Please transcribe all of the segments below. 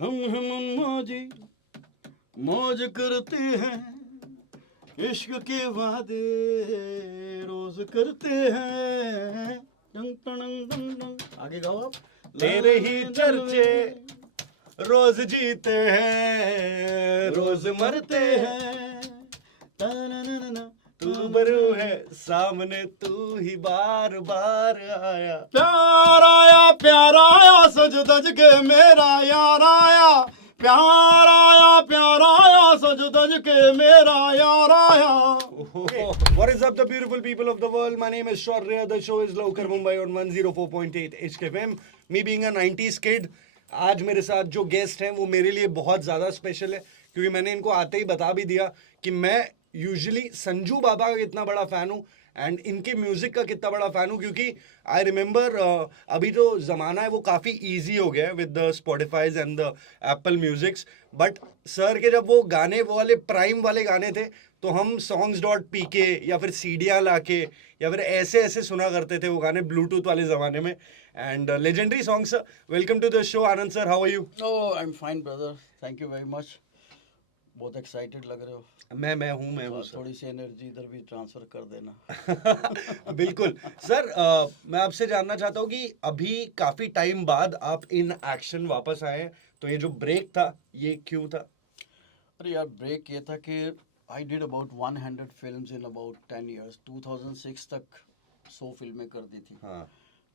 हम मौजी मौज करते हैं, इश्क के वादे रोज करते हैं। टंग टंग टंग टंग। आगे गाओ आप। तेरे ही चर्चे रोज जीते हैं, रोज मरते हैं। तू बरू है सामने, तू ही बार बार आया। प्यार आया सज धज के मेरा यार आया, प्यार आया सज धज के मेरा यार आया। What is up, the beautiful people of the world? My name is Shaurya. The show is Lokar Mumbai on 104.8 HKFM. Me being a 90s kid, आज मेरे साथ जो गेस्ट हैं वो मेरे लिए बहुत ज़्यादा स्पेशल है, क्योंकि मैंने इनको आते ही बता भी दिया कि मैं यूजुअली संजू बाबा का कितना बड़ा फ़ैन हूँ एंड इनके म्यूज़िक का कितना बड़ा फ़ैन हूँ, क्योंकि आई रिमेंबर अभी जो ज़माना है वो काफ़ी ईजी हो गया है with the स्पॉटिफाइज and the Apple musics. But sir के जब वो गाने वो वाले प्राइम वाले गाने थे तो हम songs.pk या फिर सीडियाँ ला के या फिर ऐसे ऐसे सुना करते थे वो गाने ब्लूटूथ वाले ज़माने में। And legendary songs. Welcome to the show Anand sir, how are you? Oh, I'm fine, brother. Thank you very much. बहुत एक्साइटेड लग रहे हो। मैं हूँ सर। थोड़ी सी एनर्जी इधर भी ट्रांसफर कर देना। बिल्कुल सर। मैं आपसे जानना चाहता हूँ कि अभी काफ़ी टाइम बाद आप इन एक्शन वापस आए हैं, तो ये जो ब्रेक था ये क्यों था? अरे यार, ब्रेक ये था कि आई did about 100 films in about 10 years. 2006 तक 100 फिल्में कर दी थी। हाँ।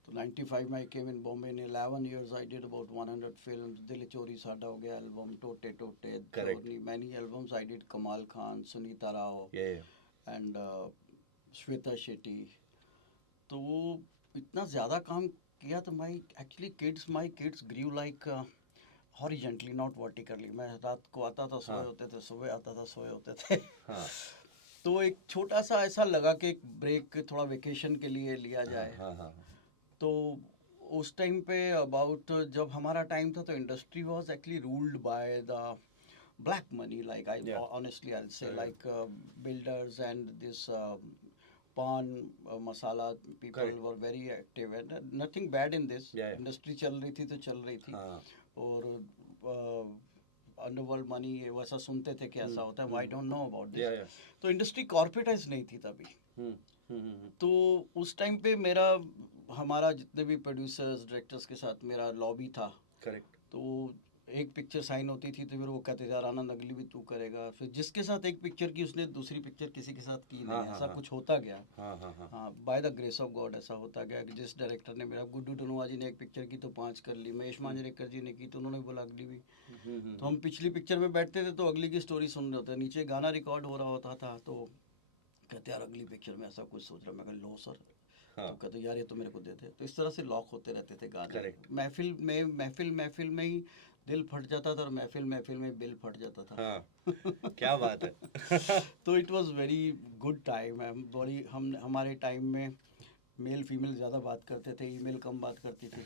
तो 95 में I came in Bombay. In 11 years I did about 100 films. Dil Chori Sada Ho Gaya album, Tote Tote, Correct. Many albums I did. Kamaal Khan, Sunita Rao and Shweta Shetty. तो वो इतना ज़्यादा काम किया तो my kids grieve like horizontally, not vertically. मैं रात को आता था, सोए होते थे, सुबह आता था, सोए होते थे। हाँ। तो एक छोटा सा ऐसा लगा कि एक ब्रेक, थोड़ा वेकेशन के लिए लिया जाए। हाँ। तो उस टाइम पे अबाउट जब हमारा टाइम था तो industry was actually ruled by the black money, like I Yeah. honestly I'll say, Yeah. like builders and this pawn masala people Correct. were very active, and nothing bad in this. Yeah. Industry चल रही थी तो चल रही थी। हाँ। और underworld money वैसा सुनते थे कि ऐसा होता है। I don't know about Yeah, this. yeah. तो इंडस्ट्री कॉर्पोरेटाइज नहीं थी तभी। हम्म। तो उस टाइम पे मेरा, हमारा जितने भी प्रोड्यूसर्स डायरेक्टर्स के साथ मेरा लॉबी था। करेक्ट। तो एक पिक्चर साइन होती थी तो फिर वो कहते थे यार आनंद अगली भी तू करेगा। फिर जिसके साथ एक पिक्चर की उसने दूसरी पिक्चर किसी के साथ की नहीं। हाँ, ऐसा हाँ, कुछ होता गया। हाँ। हाँ, by the grace of God ऐसा होता गया कि जिस डायरेक्टर ने, मेरा गुड्डू धनोआ जी ने एक पिक्चर की तो 5 कर ली, महेश मांजरेकर जी ने की तो उन्होंने बोला अगली भी। तो हम पिछली पिक्चर में बैठते थे तो अगली की स्टोरी सुन रहे होते, नीचे गाना रिकॉर्ड हो रहा होता था। तो कहते यार अगली पिक्चर में ऐसा कुछ सोच रहा। मैं कहा लो सर। तो कहते यार ये तो मेरे को देते। तो इस तरह से लॉक होते रहते थे गाने। Correct. महफिल में ही दिल फट जाता था और महफिल में बिल फट जाता था। हाँ। क्या बात है। तो it was very good time. हम हमारे टाइम में मेल फीमेल ज़्यादा बात करते थे, ईमेल कम बात करती थी।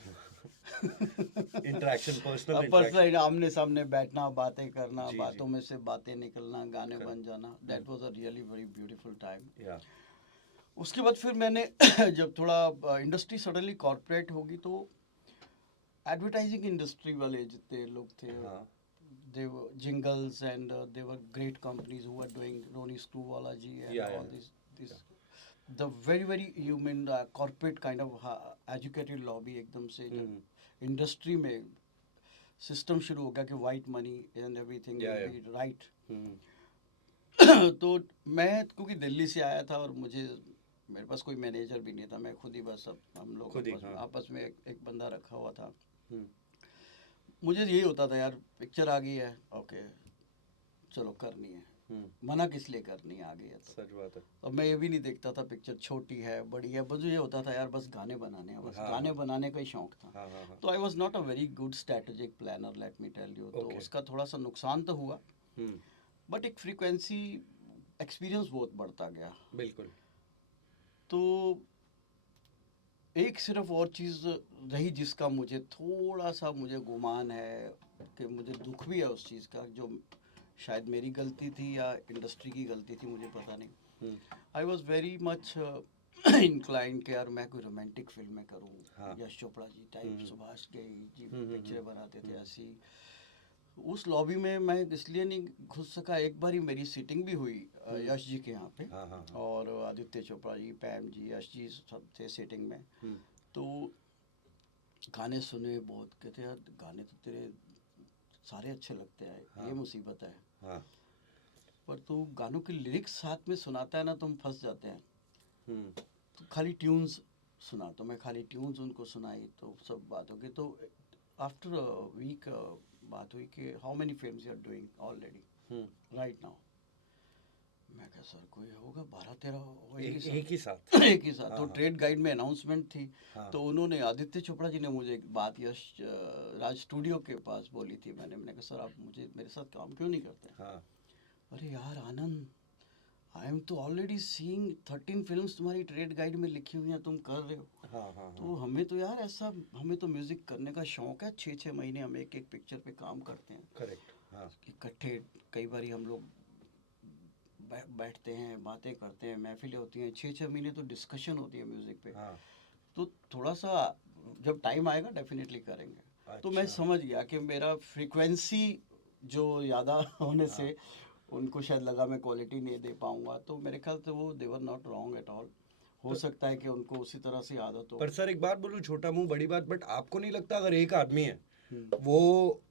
इंटरेक्शन, पर्सनल पर्सनल आमने सामने बैठना, बातें करना, जी, बातों में से बातें निकलना, गाने बन जाना। That was a really very beautiful time. या उसके बाद फिर मैंने जब थोड़ा इंडस्ट्री सडनली कॉर्पोरेट होगी तो एडवर्टाइजिंग इंडस्ट्री वाले जितने लोग थे, they were jingles and they were great companies who were doing, Roni Screwwala ji and all this the very human corporate kind of educated lobby एकदम से जब इंडस्ट्री में सिस्टम शुरू हो गया कि white money and everything will be right. तो मैं क्योंकि दिल्ली से आया था और मेरे पास कोई मैनेजर भी नहीं था, मैं खुद ही बस हम लोग आपस में एक बंदा रखा हुआ था। मुझे यही होता था यार पिक्चर आ गई है, ओके चलो करनी है। मना किस लिए करनी है, आ गई है तो। सच बात है। अब मैं ये भी नहीं देखता था पिक्चर छोटी है बड़ी है, बस ये होता था यार बस गाने बनाने हैं, बस गाने बनाने का ही शौक था। तो I was not a very good strategic planner, let me tell you. तो उसका थोड़ा सा नुकसान तो हुआ, बट एक फ्रीक्वेंसी एक्सपीरियंस बहुत बढ़ता गया। बिल्कुल। तो एक सिर्फ और चीज़ रही जिसका मुझे थोड़ा सा गुमान है कि मुझे दुख भी है उस चीज़ का, जो शायद मेरी गलती थी या इंडस्ट्री की गलती थी, मुझे पता नहीं। I was very much incline कि यार मैं कोई रोमांटिक फिल्में करूँ। यश चोपड़ा जी टाइप, सुभाष के जी पिक्चरें बनाते थे ऐसी। उस लॉबी में मैं इसलिए नहीं घुस सका, एक बार ही मेरी सीटिंग भी हुई यश जी के यहाँ पे। हाँ, हाँ, हाँ। और आदित्य चोपड़ा जी, पैम जी, यश जी सब थे सीटिंग में। तो गाने सुने, बहुत कहते यार गाने तो तेरे सारे अच्छे लगते हैं। हाँ। ये मुसीबत है। हाँ। पर तो गानों के लिरिक्स साथ में सुनाता है ना, तो हम फंस जाते हैं। हम्म। तो खाली ट्यून्स सुना, तो मैं खाली ट्यून्स उनको सुनाई, तो सब बात हो गई। तो आफ्टर वीक बात हुई कि how many films you are doing already right now. मैं कहा सर कोई होगा 12-13 एक ही साथ। एक ही साथ। हाँ, तो हाँ। ट्रेड गाइड में अनाउंसमेंट थी। हाँ। तो उन्होंने, आदित्य चोपड़ा जी ने मुझे एक बात यश राज स्टूडियो के पास बोली थी। मैंने कहा सर आप मुझे मेरे साथ काम क्यों नहीं करते? हाँ। अरे यार आनंद, आई एम तो ऑलरेडी सीइंग 13 फिल्म्स तुम्हारी ट्रेड गाइड में लिखी हुई हैं, तुम कर रहे हो। हाँ, हाँ, तो हमें तो यार ऐसा, हमें तो म्यूजिक करने का शौक है। 6-6 महीने हम एक एक पिक्चर पे काम करते हैं करेक्ट। हाँ। इकट्ठे। कई बार हम लोग बैठते हैं, बातें करते हैं, महफिलें होती हैं। 6-6 महीने तो डिस्कशन होती है म्यूजिक पे। हाँ। तो थोड़ा सा जब टाइम आएगा डेफिनेटली करेंगे। तो मैं अच्छा। समझ गया कि मेरा फ्रीक्वेंसी जो ज़्यादा होने से उनको शायद लगा मैं क्वालिटी नहीं दे पाऊंगा। तो मेरे ख्याल से वो they were not wrong at all. हो सकता है कि उनको उसी तरह से आदत हो। पर सर एक बात बोलूं, छोटा मुंह बड़ी बात, बट आपको नहीं लगता अगर एक आदमी है वो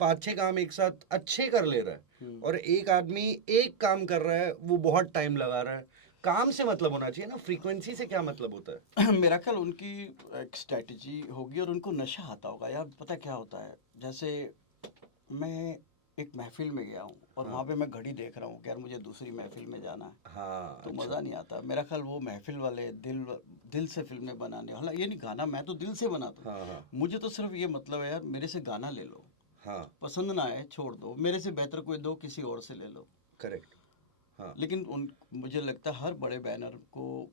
5-6 काम एक साथ अच्छे कर ले रहा है और एक आदमी एक काम कर रहा है वो बहुत टाइम लगा रहा है, काम से मतलब होना चाहिए ना, फ्रीक्वेंसी से क्या मतलब होता है? मेरा ख्याल उनकी एक स्ट्रेटजी होगी और उनको नशा आता होगा यार। पता क्या होता है, जैसे मैं एक महफिल में गया हूँ और वहाँ पे मैं घड़ी देख रहा हूँ कि यार मुझे दूसरी महफिल में जाना है। हाँ। तो अच्छा। मज़ा नहीं आता। मेरा ख्याल वो महफिल वाले दिल से फिल्में बनाने, हालांकि ये नहीं गाना मैं तो दिल से बनाता हूँ। हाँ। हाँ। मुझे तो सिर्फ ये मतलब है यार, मेरे से गाना ले लो, हाँ। पसंद ना आए छोड़ दो, मेरे से बेहतर कोई दो, किसी और से ले लो। करेक्ट। हाँ। लेकिन मुझे लगता है हर बड़े बैनर को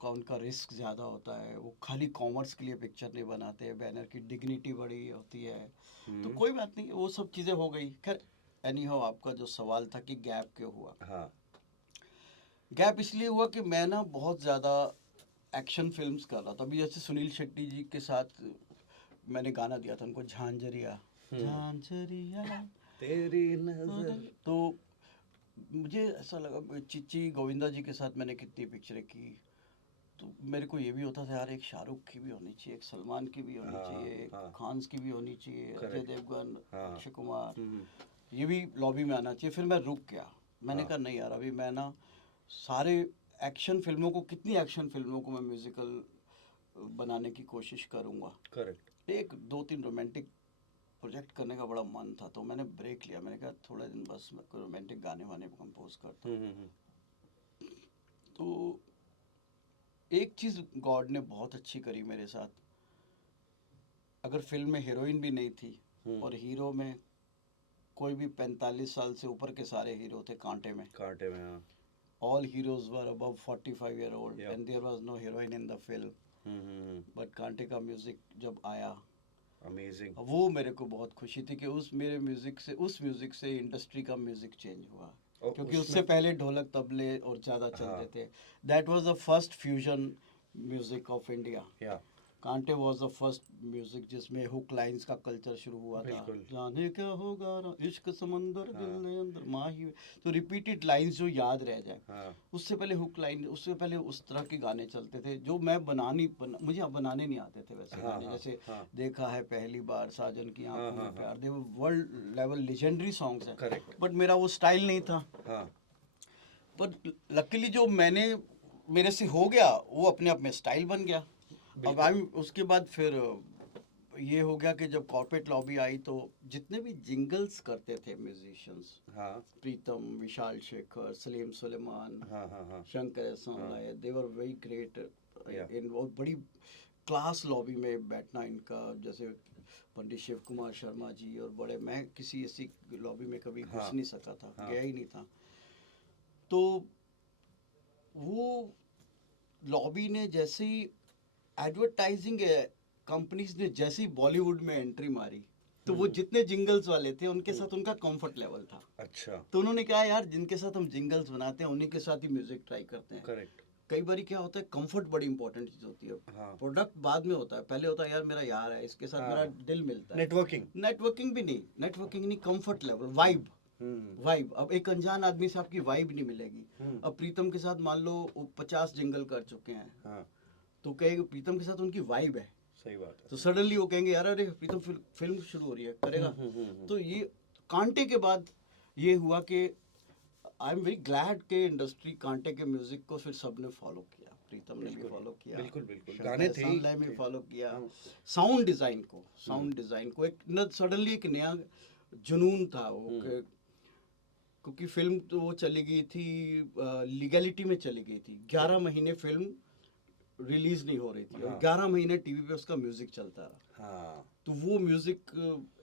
का उनका रिस्क ज़्यादा होता है। वो खाली कॉमर्स के लिए पिक्चर नहीं बनाते, बैनर की डिग्निटी बड़ी होती है। तो कोई बात नहीं, वो सब चीज़ें हो गई। खैर एनी हाउ, आपका जो सवाल था कि गैप क्यों हुआ, हाँ। गैप इसलिए हुआ कि मैं ना बहुत ज़्यादा एक्शन फिल्म्स कर रहा था। अभी जैसे सुनील शेट्टी जी के साथ मैंने गाना दिया था उनको, झांझरिया झांझरिया तेरी नजर। तो मुझे ऐसा लगा, चिच्ची गोविंदा जी के साथ मैंने कितनी पिक्चरें की। तो मेरे को ये भी होता था यार, एक शाहरुख की भी होनी चाहिए, एक सलमान की भी होनी चाहिए, एक खान्स की भी होनी चाहिए, अजय देवगन, अक्षय कुमार, ये भी लॉबी में आना चाहिए। फिर मैं रुक गया। मैंने कहा नहीं यार, अभी मैं ना सारे एक्शन फिल्मों को, कितनी एक्शन फिल्मों को मैं म्यूजिकल बनाने की कोशिश करूँगा। करेक्ट। एक 2-3 रोमांटिक प्रोजेक्ट करने का बड़ा मन था, तो मैंने ब्रेक लिया। मैंने कहा थोड़ा दिन बस मैं कोई रोमांटिक गाने वाने कंपोज करता हूँ। तो एक चीज़ गॉड ने बहुत अच्छी करी मेरे साथ। अगर फिल्म में हीरोइन भी नहीं थी और हीरो में कोई भी 45 साल से ऊपर के सारे हीरो थे कांटे में। हाँ। All heroes were above 45 year old and there was no heroine in the film. But कांटे का म्यूजिक जब आया, अमेजिंग। वो मेरे को बहुत खुशी थी कि उस म्यूजिक से इंडस्ट्री का म्यूजिक चेंज हुआ। क्योंकि उससे पहले ढोलक तबले और ज़्यादा चलते थे। That was the first fusion music of India. कांटे वाज द फर्स्ट म्यूजिक जिसमें हुक लाइंस का कल्चर शुरू हुआ था। जाने क्या होगा ना इश्क समंदर दिल ने अंदर माही। तो रिपीटेड लाइंस जो याद रह जाए। उससे पहले हुक लाइन, उससे पहले उस तरह के गाने चलते थे जो मैं मुझे अब बनाने नहीं आते थे वैसे गाने। जैसे देखा है पहली बार, साजन की आंखों में प्यार, दे वर्ल्ड लेवल लेजेंडरी सॉन्ग्स हैं। बट मेरा वो स्टाइल नहीं था। पर लकीली जो मेरे से हो गया वो अपने आप में स्टाइल बन गया। अब उसके बाद फिर ये हो गया कि जब कॉर्पोरेट लॉबी आई तो जितने भी जिंगल्स करते थे म्यूजिशियंस, प्रीतम, विशाल शेखर, सलीम सुलेमान, शंकर एहसान लाए, दे वर वेरी ग्रेट इन। बहुत बड़ी क्लास लॉबी में बैठना इनका, जैसे पंडित शिव कुमार शर्मा जी और बड़े, मैं किसी ऐसी लॉबी में कभी घुस नहीं सका था, गया ही नहीं था। तो वो लॉबी ने जैसे ही एडवर्टाइजिंग कंपनीज ने जैसे ही बॉलीवुड में एंट्री मारी, तो वो जितने जिंगल्स वाले थे उनके साथ उनका कंफर्ट लेवल था। अच्छा। तो उन्होंने कहा यार जिनके साथ हम जिंगल्स बनाते हैं उन्हीं के साथ ही म्यूजिक ट्राई करते हैं। करेक्ट। कई बार क्या होता है, कंफर्ट बड़ी इंपॉर्टेंट चीज होती है। हाँ। प्रोडक्ट बाद में होता है, पहले होता है यार मेरा यार है, इसके साथ हाँ। मेरा दिल मिलता है। नेटवर्किंग। नेटवर्किंग भी नहीं, नेटवर्किंग नहीं, कंफर्ट लेवल, वाइब। वाइब, अब एक अनजान आदमी से आपकी वाइब नहीं मिलेगी। अब प्रीतम के साथ मान लो वो 50 जिंगल कर चुके हैं, हाँ, तो कहेंगे प्रीतम के साथ उनकी वाइब है, सही बात है। तो सडनली वो कहेंगे यार अरे प्रीतम फिल्म शुरू हो रही है, करेगा। तो ये कांटे के बाद ये हुआ कि आई एम वेरी ग्लैड के इंडस्ट्री कांटे के म्यूजिक को फिर सबने फॉलो किया, प्रीतम ने भी फॉलो किया, बिल्कुल, बिल्कुल। शंकर गाने थे ही, एहसान लय में थे। फॉलो किया, हाँ। साउंड डिजाइन को एक न सडनली एक नया जुनून था वो क्योंकि फिल्म तो वो चली गई थी, लीगैलिटी में चली गई थी, 11 महीने फिल्म रिलीज नहीं हो रही थी, और 11 महीने टीवी पे उसका म्यूजिक चलता रहा। हाँ, तो वो म्यूजिक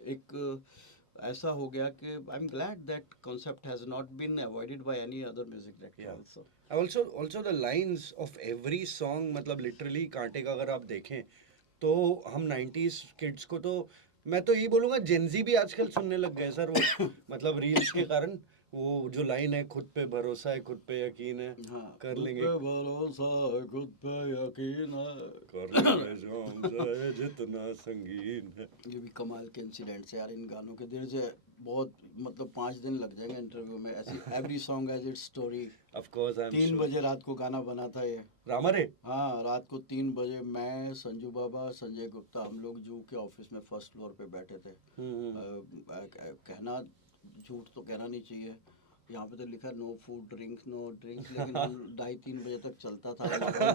एक ऐसा हो गया कि I am glad that concept has not been avoided by any other music director also. also the lines of every song, मतलब लिटरली कांटे का अगर आप देखें तो हम 90s किड्स को तो मैं तो यही बोलूंगा जेंजी भी आजकल सुनने लग गए सर वो मतलब रील्स के कारण। वो जो लाइन है, खुद पे भरोसा है, खुद पे यकीन है, हाँ, कर खुद लेंगे, पे भरोसा है, खुद पे यकीन है, कर लेंगे जाम से जितना संगीन है। ये भी कमाल के इंसिडेंट्स यार इन गानों के। देर से बहुत मतलब 5 दिन लग जाएंगे इंटरव्यू में, ऐसी every song has its story. Of course, I am 3 बजे रात को गाना बना था ये, रामरे। हाँ रात को 3 बजे मैं, संजू बाबा, संजय गुप्ता, हम लोग जू के ऑफिस में फर्स्ट फ्लोर पे बैठे थे। कहना झूठ तो कहना नहीं चाहिए, यहाँ पे तो लिखा no food drinks, no drinks, लेकिन 2:30-3 बजे तक चलता था माहौल।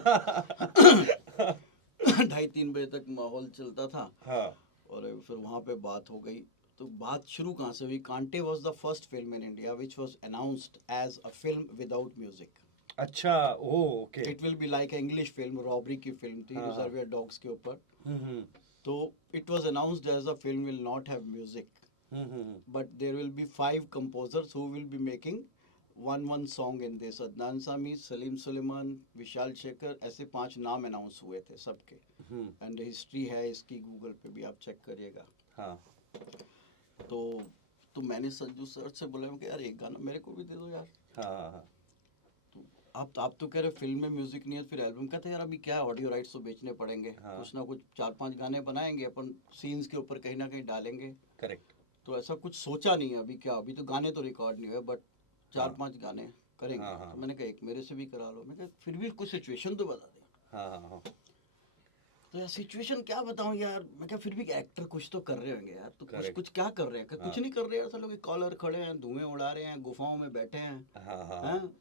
2:30-3 बजे तक माहौल चलता था। हाँ, और फिर वहाँ पे बात हो गई। तो बात शुरू कहाँ से हुई? Kaante was the first film in India which was announced as a film without music. अच्छा, oh okay. It will be like English film, robbery की फिल्म थी, हाँ, रिजर्वियर डॉग्स के ऊपर। हम्म, तो it was announced as a film will not have music, but there will be 5 composers who will be making one song in this. Adnan Sami, Salim Suleiman, Vishal Shekhar, ऐसे 5 नाम announce हुए थे सबके। And history है इसकी, Google पे भी आप चेक करिएगा। हाँ, तो मैंने संजू सर से बोला कि यार एक गाना मेरे को भी दे दो यार। हाँ, हाँ, तो आप तो कह रहे फिल्म में म्यूजिक नहीं है, फिर एल्बम का था यार, अभी क्या ऑडियो राइट्स तो बेचने पड़ेंगे। हाँ। कुछ ना कुछ 4-5 गाने बनाएंगे अपन, सीन्स के ऊपर कहीं ना कहीं डालेंगे। करेक्ट। तो ऐसा कुछ सोचा नहीं है अभी, क्या अभी तो गाने तो रिकॉर्ड नहीं हुए, बट 4-5 गाने करेंगे। हाँ, हाँ। तो मैंने कहा एक मेरे से भी करा लो। मैं कहा फिर भी कुछ सिचुएशन तो बता दे। हाँ, हाँ, हाँ, तो यार सिचुएशन क्या बताऊं यार, मैं कहा फिर भी एक्टर कुछ तो कर रहे होंगे यार, तो कुछ Correct. कुछ क्या कर रहे हैं? कहा, कुछ नहीं कर रहे यार, सब लोग कॉलर खड़े हैं, धुएं उड़ा रहे हैं, गुफाओं में बैठे हैं, हाँ, हाँ, हैं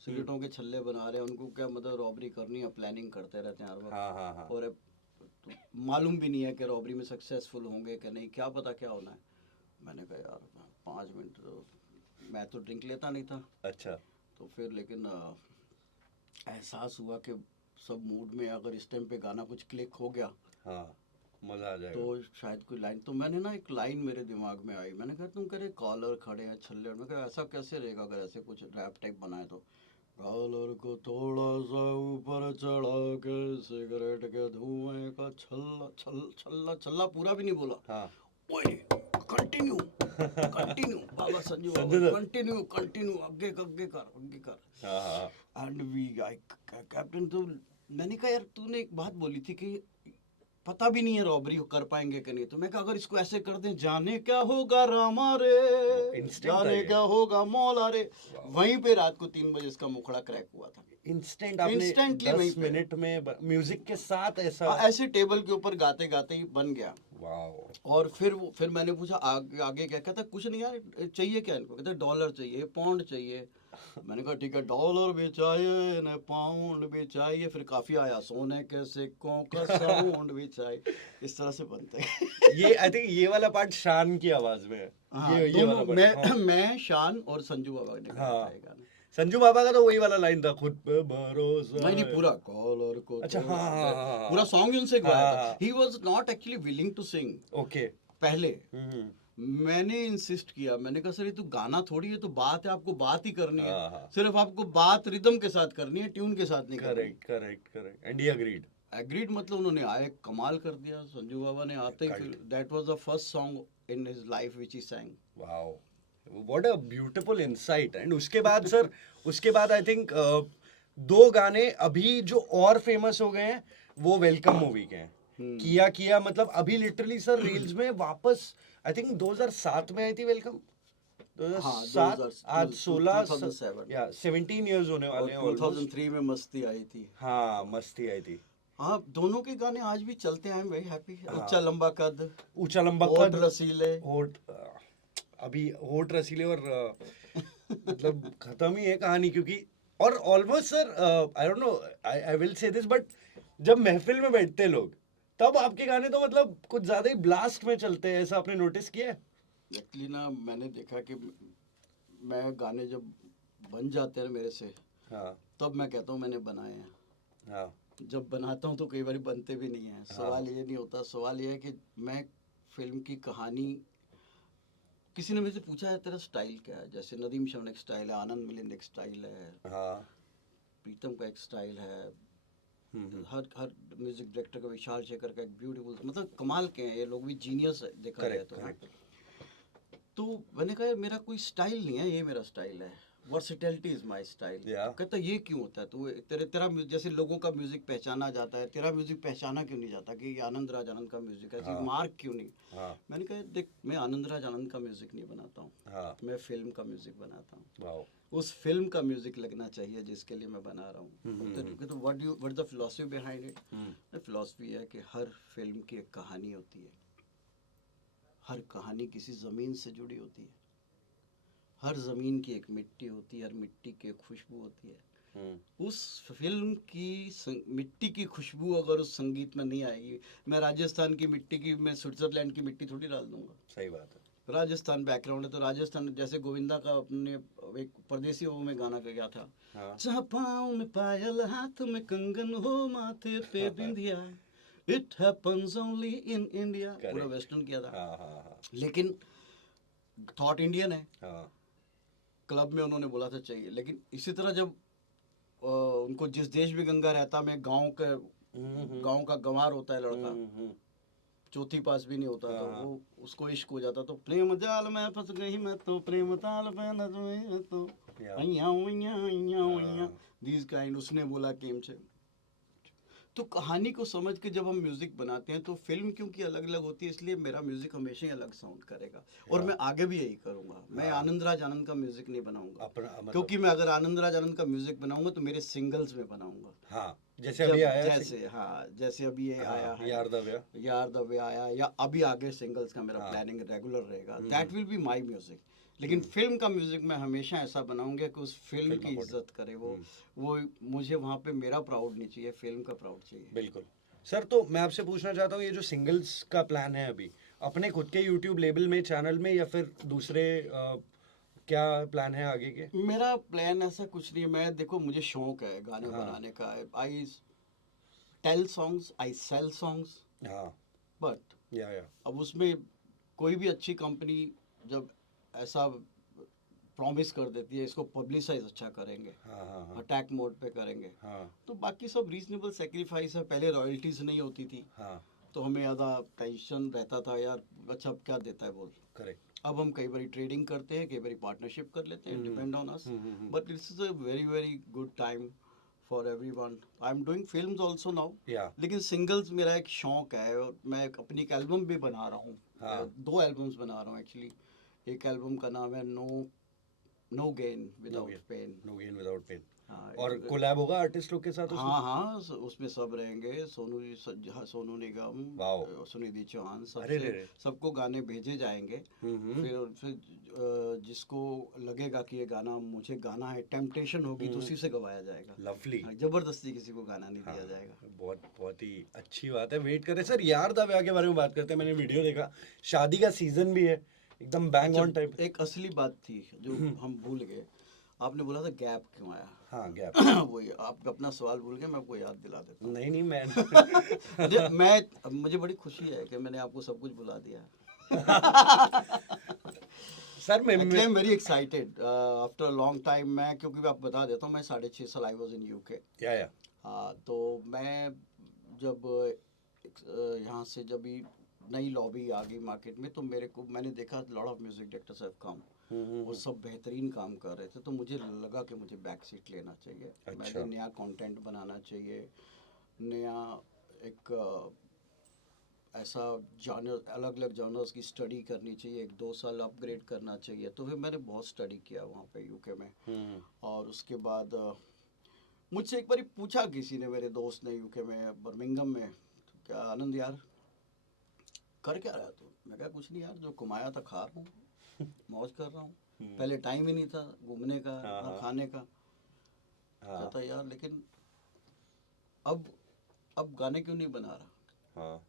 सिगरेटों के छल्ले बना रहे हैं, उनको क्या मतलब रॉबरी करनी है, प्लानिंग करते रहते हैं हर वक्त। हाँ, हाँ, हाँ। और अब तो मालूम भी नहीं है कि रॉबरी में सक्सेसफुल होंगे कि नहीं, क्या पता क्या होना है। मैंने कहा यार 5 मिनट तो, मैं तो ड्रिंक लेता नहीं था। अच्छा। तो फिर लेकिन एहसास हुआ कि सब मूड में, अगर इस टाइम पे गाना कुछ क्लिक हो गया हाँ, मजा आ जाएगा। तो शायद कोई लाइन, तो मैंने ना एक लाइन मेरे दिमाग में आई। मैंने कहा तुम कह रहे कॉलर खड़े हैं, छल्ले, मैं कहा ऐसा कैसे रहेगा अगर ऐसे कुछ रैप टाइप बनाए तो। कॉलर को थोड़ा सा ऊपर चढ़ा के सिगरेट के धुएं का छल्ला छल्ला छल्ला पूरा भी नहीं बोला। हाँ, ओए कंटिन्यू कंटिन्यू बाबा संजू संजू बाबा, कंटिन्यू कंटिन्यू, आगे कर। हाँ, हाँ, एंड वी आई कैप्टन, तो मैंने कहा यार तूने एक बात बोली थी कि पता भी नहीं है रॉबरी कर पाएंगे कि नहीं, तो मैं कहा अगर इसको ऐसे कर दें, जाने क्या होगा रामा रे, instant था जाने ये। क्या होगा मौला रे। वहीं पे रात को 3 बजे इसका मुखड़ा क्रैक हुआ था। इंस्टेंट आपने Instantly वहीं 10 पे। मिनट में म्यूजिक के साथ ऐसा। ऐसे टेबल के ऊपर गाते गाते ही बन गया। वाओ। और फिर मैंने पूछा आगे क्या? कहता कुछ नहीं यार, चाहिए क्या इनको? कहता डॉलर चाहिए, पाउंड चाहिए। मैंने कहा ठीक है, डॉलर भी चाहिए न पाउंड भी चाहिए। फिर काफी आया, सोने के सिक्कों का साउंड भी चाहिए। इस तरह से बनते हैं। ये आई थिंक ये वाला पार्ट शान की आवाज में है। हाँ, ये दोनों वाला part, हाँ। मैं शान और संजू बाबा ने गाया हाँ। था ये गाना। संजू बाबा का तो वही वाला लाइन था, खुद पे भरोसा नहीं है। पूरा कॉलर को अच्छा, तो हाँ, हाँ, हाँ, हाँ। पूरा सॉन्ग उनसे गाया हाँ, था। हाँ। He was not actually willing to sing okay. पहले। हम्म। मैंने इंसिस्ट किया, मैंने कहा सर ये तो गाना थोड़ी है, तो बात है, आपको बात ही करनी है। हाँ, हाँ। सिर्फ आपको बात रिदम के साथ करनी है, ट्यून के साथ नहीं करनी। Correct and he agreed. Agreed मतलब उन्होंने आए कमाल कर दिया। संजू बाबा ने आते ही फिर that was the first song in his life which he sang। Wow, what a beautiful insight. And उसके बाद सर, उसके बाद आई थिंक दो गाने अभी जो और फेमस हो गए हैं वो वेलकम मूवी के हैं। किया मतलब अभी लिटरली सर रील्स में वापस आई थिंक 2007 में आई थी वेलकम। 2007 आज 16 2007 या 17 इयर्स होने और वाले हैं ऑलमोस्ट। 2003 में मस्ती आई थी। हाँ मस्ती आई थी। हाँ, दोनों के गाने आज भी चलते हैं। आई एम वेरी हैप्पी। हाँ। ऊंचा लंबा कद, ऊंचा लंबा होठ कद, रसीले। होठ अभी होठ रसीले और मतलब खत्म ही है कहानी क्योंकि और almost sir I don't know I will say this but जब महफिल में बैठते हैं लोग तब आपके गाने तो मतलब कुछ ज्यादा ही ब्लास्ट में चलते हैं, ऐसा आपने नोटिस किया है? एक्चुअली ना मैंने देखा कि मैं गाने जब बन जाते हैं मेरे से, हाँ तब मैं कहता हूँ मैंने बनाए हैं। हाँ जब बनाता हूँ तो कई बार बनते भी नहीं हैं। सवाल ये नहीं होता, सवाल ये है कि मैं फिल्म की कहानी, किसी ने मुझसे पूछा है तेरा स्टाइल क्या है, जैसे नदीम श्रवण एक स्टाइल है, आनंद मिलिंद एक स्टाइल है, हाँ प्रीतम का एक स्टाइल है, हर हर म्यूजिक डायरेक्टर का, विशाल शेखर का एक ब्यूटीफुल, मतलब कमाल के हैं ये लोग भी, जीनियस है देखा जाए करेक्ट तो। करेक्ट तो मैंने कहा यार मेरा कोई स्टाइल नहीं है, ये मेरा स्टाइल है, versatility is my style. Yeah. कहता ये क्यों होता है, तो तेरा जैसे लोगों का म्यूजिक पहचाना जाता है, तेरा म्यूजिक पहचाना क्यों नहीं जाता कि ये आनंद राज आनंद का म्यूजिक है, हाँ. मार्क क्यों नहीं? हाँ मैंने कहा देख, मैं आनंद राज आनंद का म्यूजिक नहीं बनाता हूँ, हाँ मैं फिल्म का म्यूजिक बनाता हूँ। वाओ उस फिल्म का म्यूजिक लगना चाहिए जिसके लिए मैं बना रहा हूँ। तो what the philosophy behind it? Philosophy है कि हर फिल्म की एक कहानी होती है, हर कहानी किसी ज़मीन से जुड़ी होती है, हर ज़मीन की एक मिट्टी होती है, हर मिट्टी की एक खुशबू होती है। उस फिल्म की मिट्टी की खुशबू अगर उस संगीत में नहीं आएगी, मैं राजस्थान की मिट्टी की, मैं स्विट्जरलैंड की मिट्टी थोड़ी डाल दूंगा। सही बात है। राजस्थान बैकग्राउंड है तो राजस्थान, जैसे गोविंदा का अपने एक परदेसी वो में गाना गया था, हाँ जहाँ पाँव में पायल हाथ में कंगन हो माथे पे बिंदिया, it happens only in India, पूरा Correct. वेस्टर्न किया था। हाँ हाँ हाँ लेकिन थॉट इंडियन है, हाँ क्लब में उन्होंने बोला था चाहिए। लेकिन इसी तरह जब उनको जिस देश भी गंगा रहता में गांव का गंवार होता है लड़का, चौथी पास भी नहीं होता तो हाँ। वो उसको इश्क हो जाता, तो प्रेम जाल में फंस गई मैं तो, प्रेम ताल पे नच गई मैं तो, दीज काइंड, उसने बोला केम से। तो कहानी को समझ के जब हम म्यूजिक बनाते हैं तो फिल्म क्योंकि अलग अलग होती है, इसलिए मेरा म्यूजिक हमेशा ही अलग साउंड करेगा और मैं आगे भी यही करूंगा। मैं आनंद राज आनंद का म्यूजिक नहीं बनाऊंगा, मतलब क्योंकि मैं अगर आनंद राज आनंद का म्यूजिक बनाऊंगा तो मेरे सिंगल्स में बनाऊंगा। हाँ जैसे अभी आया जैसे अभी ये आया है यार द वे आया, या अभी आगे सिंगल्स का मेरा प्लानिंग रेगुलर रहेगा, that will be my music. लेकिन फिल्म का म्यूजिक मैं हमेशा ऐसा बनाऊंगा कि उस फिल्म की इज्जत करे वो मुझे वहाँ पे मेरा प्राउड नहीं चाहिए, फिल्म का प्राउड चाहिए। बिल्कुल सर। तो मैं आपसे पूछना चाहता हूँ, ये जो सिंगल्स का प्लान है अभी अपने खुद के यूट्यूब लेबल में, चैनल में, या फिर दूसरे क्या प्लान है आगे के? मेरा प्लान ऐसा कुछ नहीं है। मैं देखो, मुझे शौक है गाने बनाने का, I tell songs, I sell songs, but yeah अब उसमें कोई भी अच्छी कंपनी जब ऐसा प्रॉमिस कर देती है इसको पब्लिसाइज अच्छा करेंगे, अटैक मोड पे करेंगे, तो बाकी सब रीजनेबल सेक्रीफाइस है। पहले रॉयल्टीज नहीं होती थी तो हमें ज़्यादा टेंशन रहता था यार, अच्छा अब क्या देता है बोल। करेक्ट। अब हम कई बार ट्रेडिंग करते हैं, कई बार पार्टनरशिप कर लेते हैं, depend on us, but this is a very very good time for everyone. I am doing films also now, लेकिन सिंगल्स मेरा एक शौक है और मैं अपनी एक एल्बम भी बना रहा हूँ। 2 एल्बम्स बना रहा हूँ एक्चुअली। एक एल्बम का नाम है नो गेन विदाउट पेन। और कोलैब होगा आर्टिस्ट लोग के साथ उसमें? हाँ, उसमें सब रहेंगे, सोनू निगम, सुनिधि चौहान, सबको गाने भेजे जाएंगे। फिर जिसको लगेगा कि ये गाना मुझे गाना है, टेम्पटेशन होगी तो उसी से गवाया जाएगा। लवली। जबरदस्ती किसी को गाना नहीं दिया जाएगा। बहुत ही अच्छी बात है। वेट करें सर, यार द ब्याह के बारे में बात करते हैं। मैंने वीडियो देखा, शादी का सीजन भी है, एकदम बैंग ऑन टाइप। एक असली बात थी जो हम भूल गए, आपने बोला था गैप क्यों आया? हाँ गैप। वही आप अपना सवाल भूल गए, मैं आपको याद दिला देता हूँ। नहीं मैं मुझे बड़ी खुशी है कि मैंने आपको सब कुछ भुला दिया। सर मैं आई am very excited after a long time. मैं क्योंकि आप बता देता हूँ, मैं 6.5 साल आई वाज इन यूके। या हाँ, तो मैं जब यहाँ से जब भी नई लॉबी आ गई मार्केट में, तो मेरे को मैंने देखा lot of music directors have come, वो सब बेहतरीन काम कर रहे थे, तो मुझे लगा कि मुझे बैक सीट लेना चाहिए। अच्छा। मुझे नया कंटेंट बनाना चाहिए, नया एक ऐसा जॉनर, अलग अलग जॉनर्स की स्टडी करनी चाहिए, 1-2 साल अपग्रेड करना चाहिए। तो फिर मैंने बहुत स्टडी किया वहाँ पे यूके में। और उसके बाद मुझसे एक बार पूछा किसी ने, मेरे दोस्त ने यूके में बर्मिंघम में, तो क्या आनंद यार कर क्या रहा है तू? मैं कहा कुछ नहीं यार, जो कमाया था खा रहा हूँ, मौज कर रहा हूँ। पहले टाइम ही नहीं था घूमने का ना खाने का। कहता यार लेकिन अब गाने क्यों नहीं बना रहा?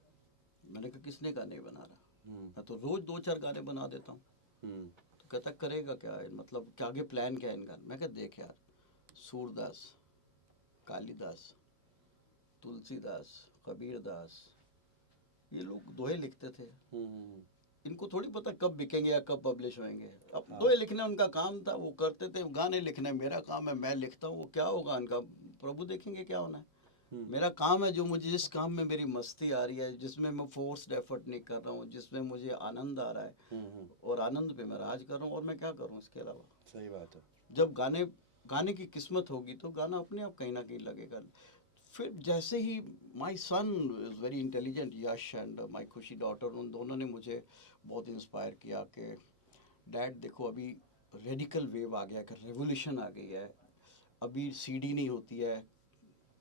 मैंने कहा किसने गाने बना रहा? मैं तो रोज 2-4 गाने बना देता हूँ। तो कहता करेगा क्या, मतलब क्या आगे प्लान क्या है इनका? मैं कहा देख यार, सूरदास, कालिदास, तुलसीदास, कबीरदास, ये लोग दोहे लिखते थे। इनको थोड़ी पता कब बिकेंगे या कब पब्लिश होंगे। अब दोहे लिखना उनका काम था, वो करते थे। गाने लिखना मेरा काम है, मैं लिखता हूँ, वो क्या होगा उनका, प्रभु देखेंगे क्या होना है। मेरा काम है जो मुझे, जिस काम में मेरी मस्ती आ रही है, जिसमें मैं फोर्स्ड एफर्ट नहीं कर रहा हूँ, जिसमें मुझे आनंद आ रहा है, और आनंद पे मैं राज कर रहा हूँ, और मैं क्या करूँ इसके अलावा। सही बात है। जब गाने की किस्मत होगी तो गाना अपने आप कहीं ना कहीं लगेगा। फिर जैसे ही my son is very intelligent, Yash and my Khushi daughter, उन दोनों ने मुझे बहुत इंस्पायर किया कि डैड देखो अभी रेडिकल वेव आ गया, कि रेवोल्यूशन आ गई है। अभी सीडी नहीं होती है,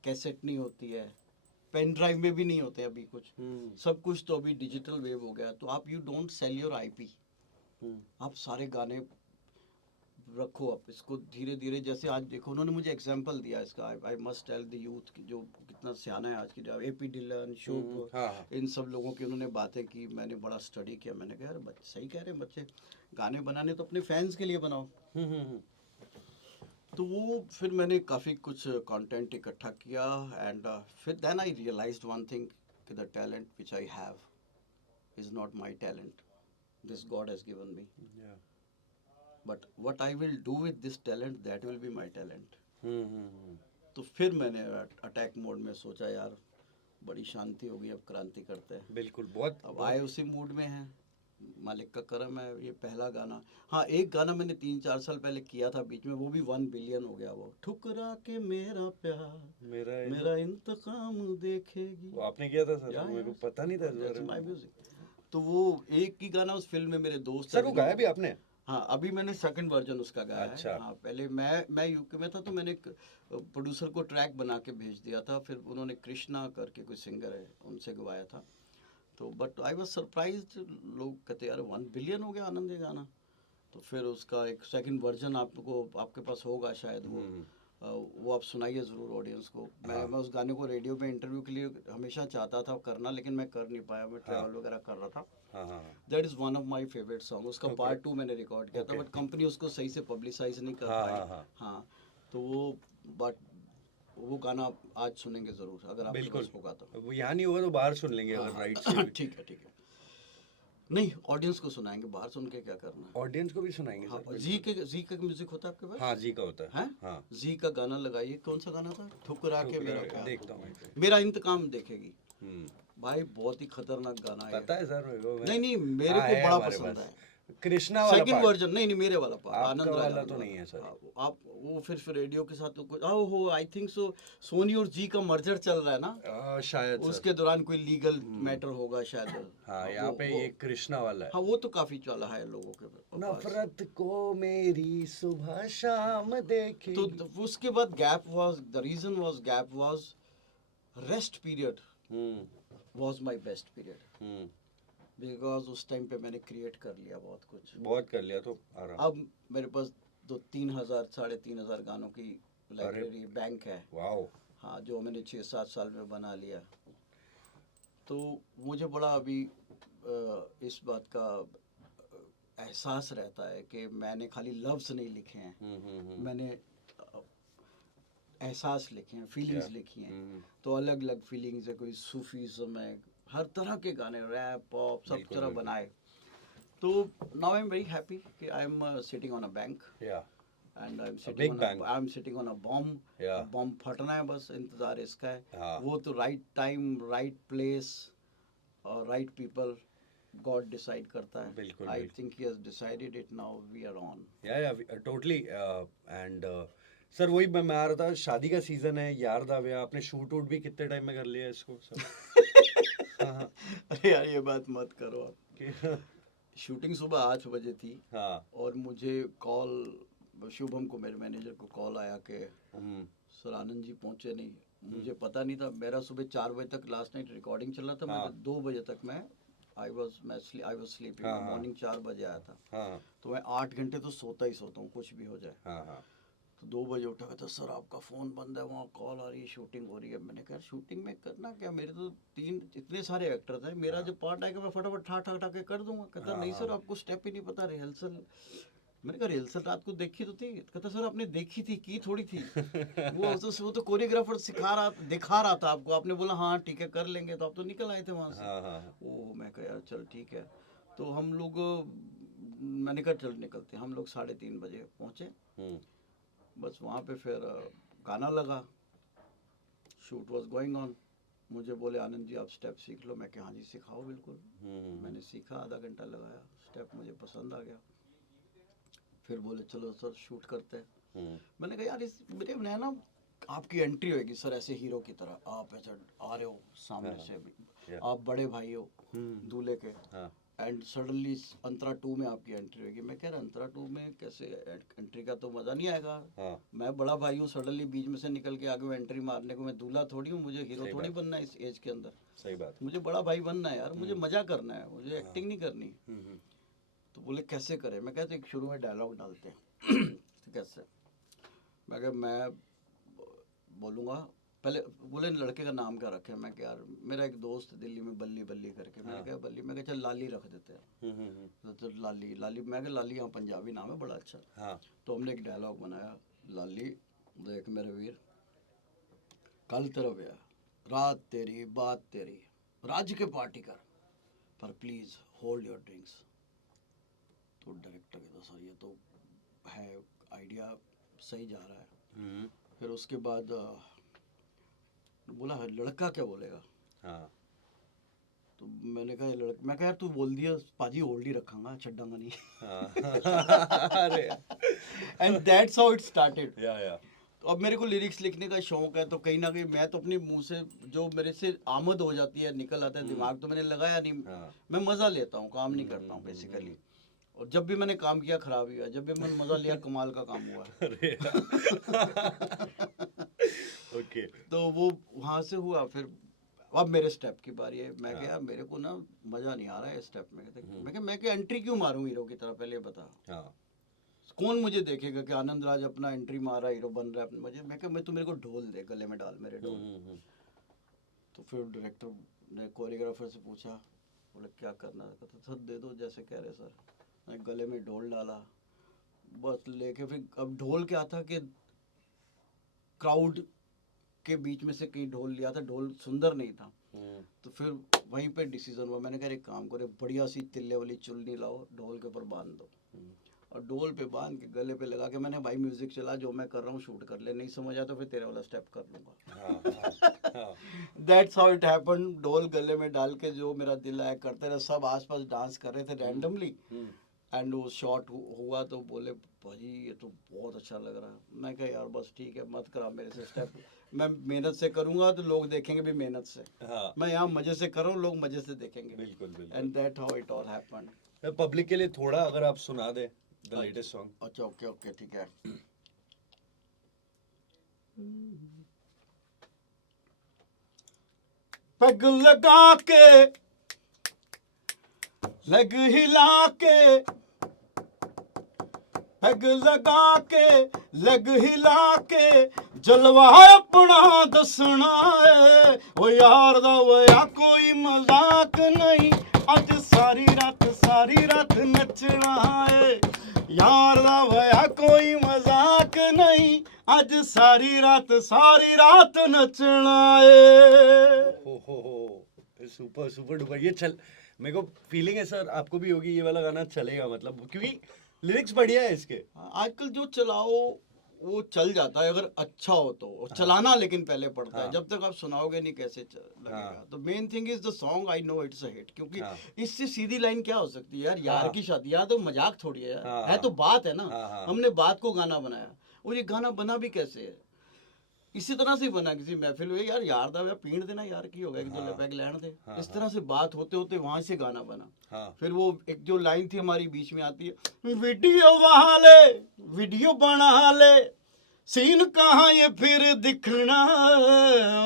कैसेट नहीं होती है, पेन ड्राइव में भी नहीं होते अभी कुछ, सब कुछ तो अभी डिजिटल वेव हो गया। तो आप you don't sell your IP, आप सारे गाने रखो, आप इसको धीरे धीरे। जैसे आज देखो उन्होंने मुझे एग्जांपल दिया इसका, I must tell the youth की, जो कितना सियाना है आज की, एपी डिलन, शुभ, इन सब लोगों की उन्होंने बातें की। मैंने बड़ा स्टडी किया, मैंने कहा यार बच्चे सही कह रहे हैं, बच्चे गाने बनाने तो अपने फैंस के लिए बनाओ। तो वो फिर मैंने काफ़ी कुछ कंटेंट इकट्ठा किया, एंड फिर then I realized one thing, कि the talent which I have is not my talent, this God has given me, but what I will do with this talent, that will be my talent. तो फिर मैंने attack mode में सोचा यार बड़ी शांति हो गई, अब क्रांति करते हैं। बिल्कुल, बहुत अब आए उसी मूड में हैं, मालिक का करम है। ये पहला गाना, हाँ एक गाना मैंने 3-4 साल पहले किया था बीच में, वो भी 1 बिलियन हो गया। वो ठुकरा के मेरा प्यार मेरा इंतकाम देखेगी, वो आपने किया था सर? मेरे को पता नहीं था। That's my music. तो वो एक ही गाना उस फिल्म में मेरे दोस्त सर वो गाया भी आपने? हाँ, अभी मैंने सेकंड वर्जन उसका गाया अच्छा। है। हाँ, पहले मैं यूके में था, तो मैंने एक प्रोड्यूसर को ट्रैक बना के भेज दिया था, फिर उन्होंने कृष्णा करके कोई सिंगर है, उनसे गवाया था। तो बट आई वाज सरप्राइज्ड, लोग कहते यार 1 बिलियन हो गया आनंद ये गाना। तो फिर उसका एक सेकंड वर्जन आपके पास होगा शायद, वो आप सुनाइए ज़रूर ऑडियंस को। मैं उस गाने को रेडियो पे इंटरव्यू के लिए हमेशा चाहता था करना, लेकिन मैं कर नहीं पाया, मैं ट्रैवल वगैरह कर रहा था। That is one of my favourite song. उसका पार्ट 2 मैंने रिकॉर्ड किया था, बट कंपनी उसको सही से पब्लिसाइज नहीं कर पाई। हाँ, तो वो गाना आप आज सुनेंगे ज़रूर, अगर आपके पास होगा तो। वो यहाँ नहीं होगा तो बाहर सुन लेंगे अगर राइट से। ठीक है। नहीं, ऑडियंस को सुनाएंगे, बाहर सुन के क्या करना है। ऑडियंस को भी सुनाएंगे हाँ, सर। जी का म्यूजिक होता है आपके पास? हाँ, जी का होता है। हाँ, जी का गाना लगाइए। कौन सा गाना था? ठुकरा के मेरा प्यार, देखता हूँ मेरा इंतकाम देखेगी। भाई बहुत ही खतरनाक गाना है। पता है सर मेरे को। नहीं मेरे को बड़ा पसंद है। कृष्णा वाला सेकंड वर्जन नहीं मेरे वाला पार्ट, आनंद वाला तो नहीं है सर। आप वो फिर रेडियो के साथ तो कुछ हो, आई थिंक सो सोनी और जी का मर्जर चल रहा है ना शायद उसके दौरान कोई लीगल मैटर होगा शायद। हाँ, यहाँ पे ये कृष्णा वाला है। हाँ, वो तो काफी चला है लोगों के पास। नफरत को मेरी सुबह शाम देखी। तो उसके बाद gap was, the reason was gap was rest period was my best period, because उस टाइम पे मैंने क्रिएट कर लिया बहुत कर लिया। तो अब मेरे पास 3,000 3,500 गानों की लाइब्रेरी बैंक है। वाओ। हाँ, जो मैंने 6-7 साल में बना लिया। तो मुझे बड़ा अभी इस बात का एहसास रहता है कि मैंने खाली लफ्ज़ नहीं लिखे हैं, मैंने एहसास लिखे हैं, फीलिंग्स लिखी हैं। तो अलग अलग फीलिंग्स है, कोई सूफीज़म है, हर तरह के गाने, रैप, पॉप, सब तरह बनाए। तो now I am very happy कि I am sitting on a bank, and I am sitting on a bomb फटना है, बस इंतज़ार इसका है। वो तो राइट टाइम, राइट प्लेस और राइट पीपल गॉड डिसाइड करता है. बिल्कुल, आई बिल्कुल. Think he has decided it, now we are on. Yeah totally. And sir वही मैं आ रहा था, शादी का सीजन है, यार दा ब्याह, आपने शूट वूट भी कितने टाइम में कर लिया इसको सब? हाँ. अरे यार ये बात मत करो आप. कि- शूटिंग सुबह 8 बजे थी हाँ. और मुझे कॉल, शुभम को, मेरे मैनेजर को कॉल आया कि हम्म. सर आनंद जी पहुंचे नहीं. मुझे पता नहीं था. मेरा सुबह 4 बजे तक लास्ट नाइट रिकॉर्डिंग चल रहा था. हाँ. मैं 2 बजे तक मैं आई वाज स्लीपिंग. हाँ, हाँ. मॉर्निंग 4 बजे आया था. हाँ. तो मैं 8 घंटे तो सोता ही सोता हूँ, कुछ भी हो जाए. हाँ. हाँ. तो 2 बजे उठा था, सर आपका फ़ोन बंद है, वहाँ कॉल आ रही है, शूटिंग हो रही है. मैंने कहा शूटिंग में करना क्या, मेरे तो 3 इतने सारे एक्टर्स हैं, मेरा जो पार्ट आएगा मैं फटाफट ठा के कर दूंगा. कहता नहीं सर आपको स्टेप ही नहीं पता, रिहर्सल. मैंने कहा रिहर्सल रात को देखी तो थी. कहता सर आपने देखी थी, की थोड़ी थी. वो तो कोरियोग्राफर दिखा रहा था आपको. आपने बोला हाँ ठीक है कर लेंगे, तो आप तो निकल आए थे वहाँ से. हाँ. हाँ. ओह मैं कहा यार चल ठीक है. तो हम लोग, मैंने कहा चल निकलते. हम लोग 3:30 बजे पहुँचे. हम्म. बस वहाँ पे फिर गाना लगा. Shoot was going on. मुझे बोले आनंद जी आप स्टेप सीख लो. मैं कहा हाँ जी सिखाओ बिल्कुल. मैंने सीखा, आधा घंटा लगाया. स्टेप मुझे पसंद आ गया. फिर बोले चलो सर शूट करते हैं. मैंने कहा यार इस मेरे में ना आपकी एंट्री होगी सर ऐसे हीरो की तरह. आप ऐसा आ रहे हो सामने से, आप बड़े भाई हो दूल्हे के, एंड सडनली अंतरा 2 में आपकी एंट्री होगी. मैं कह रहा अंतरा 2 में कैसे एंट्री का तो मज़ा नहीं आएगा. मैं बड़ा भाई हूँ, सडनली बीच में से निकल के आगे एंट्री मारने को. मैं दूल्हा थोड़ी हूँ, मुझे हीरो थोड़ी बनना है इस एज के अंदर. सही बात. मुझे बड़ा भाई बनना है यार, मुझे मज़ा करना है, मुझे एक्टिंग नहीं करनी. तो बोले कैसे करें. मैं कहते एक शुरू में डायलॉग डालते हैं. तो कैसे. मैं कहा मैं बोलूँगा पहले. बोले लड़के का नाम क्या रखें. मैं क्या यार मेरा एक दोस्त दिल्ली में बल्ली बल्ली करके. मैंने कहा बल्ली. मैं कहा चल लाली रख देते हैं. तो लाली लाली. मैं कहा लाली यहाँ पंजाबी नाम है बड़ा अच्छा. तो हमने एक डायलॉग बनाया. लाली देख मेरे वीर, कल तेरा ब्याह, रात तेरी बात तेरी, राज्य के पार्टी कर, पर प्लीज़ होल्ड योर ड्रिंक्स. तो डायरेक्टर कहता सर ये तो है आइडिया सही जा रहा है. फिर उसके बाद बोला लड़का क्या बोलेगा. तो मैंने कहा मैं कहा यार तू बोल दिया पाजी होल्ड ही रखांगा, छड्डांगा नहीं. अरे and that's how it started. या. तो अब मेरे को लिरिक्स लिखने का शौक है, तो कहीं ना कहीं मैं तो अपने मुंह से जो मेरे से आमद हो जाती है निकल आता है. दिमाग तो मैंने लगाया नहीं. मैं मज़ा लेता हूँ, काम नहीं करता हूँ बेसिकली. और जब भी मैंने काम किया खराब ही हुआ, जब भी मैंने मज़ा लिया कमाल का काम हुआ. ओके. तो वो वहाँ से हुआ. फिर अब मेरे स्टेप की बारी है. मैं क्या मेरे को ना मज़ा नहीं आ रहा है स्टेप में. कहते मैं क्या एंट्री क्यों मारूं हीरो की तरह, पहले बता. कौन मुझे देखेगा कि आनंद राज अपना एंट्री मारा हीरो बन रहा है अपने मजे. मैं क्या मैं तो मेरे को ढोल दे, गले में डाल मेरे ढोल. तो फिर डायरेक्टर ने कोरियोग्राफर से पूछा, बोले क्या करना है. कहता सर दे दो जैसे कह रहे सर. मैं गले में ढोल डाला बस लेके. फिर अब ढोल क्या था कि क्राउड के बीच में से कहीं ढोल लिया था, ढोल सुंदर नहीं था. तो फिर वहीं पे डिसीजन हुआ. मैंने कहा एक काम करो, बढ़िया सी तिल्ले वाली चुन्नी लाओ, ढोल के ऊपर बांध दो, और ढोल पे बांध के गले पे लगा के मैंने भाई म्यूजिक चला, जो मैं कर रहा हूँ शूट कर ले, नहीं समझ आया तो फिर तेरे वाला स्टेप कर लूँगा. That's how it happen. ढोल गले में डाल के जो मेरा दिल आया करते रहे. सब आसपास डांस कर रहे थे रैंडमली. एंड वो शॉट हुआ तो बोले भाजी ये तो बहुत अच्छा लग रहा है. मैं कहा यार बस ठीक है मत करा मेरे से स्टेप. मैं मेहनत से करूँगा तो लोग देखेंगे भी मेहनत से. मैं यहाँ मज़े से कर रहा हूँ, लोग मज़े से देखेंगे. बिल्कुल. And that how it all happen. Public के लिए थोड़ा अगर आप सुना दे द लेटेस्ट सॉन्ग. अच्छा ओके ठीक है. पैग लगा के लेग हिला के, पैग लगा के लेग हिला के, जलवा अपना दसना है. वो यार दा वया कोई मजाक नहीं, अज सारी रात नचना है. यार दा वया कोई मजाक नहीं, अज सारी रात नचना है. Super duper. ये चल मेरे को फीलिंग है सर आपको भी होगी ये वाला गाना चलेगा, मतलब क्योंकि लिरिक्स बढ़िया है इसके. आजकल जो चलाओ वो चल जाता है अगर अच्छा हो तो, और चलाना लेकिन पहले पड़ता है, हाँ। जब तक आप सुनाओगे नहीं कैसे लगेगा। हाँ। तो main thing is the song, I know it's a hit, क्योंकि हाँ। इससे सीधी लाइन क्या हो सकती है यार, यार हाँ। की शादी, यार तो मजाक थोड़ी है यार, हाँ। है तो बात है ना। हाँ। हाँ। हमने बात को गाना बनाया, और ये गाना बना भी कैसे है, इसी तरह से बना किसी महफिल में, यार यार दा पीण देना यार की हो गया कि जो पैग लैण दे, हाँ, इस तरह से बात होते होते वहां से गाना बना। हाँ। फिर वो एक जो लाइन थी हमारी बीच में आती है, वीडियो वहां ले, वीडियो बना ले, सीन कहाँ ये फिर दिखना,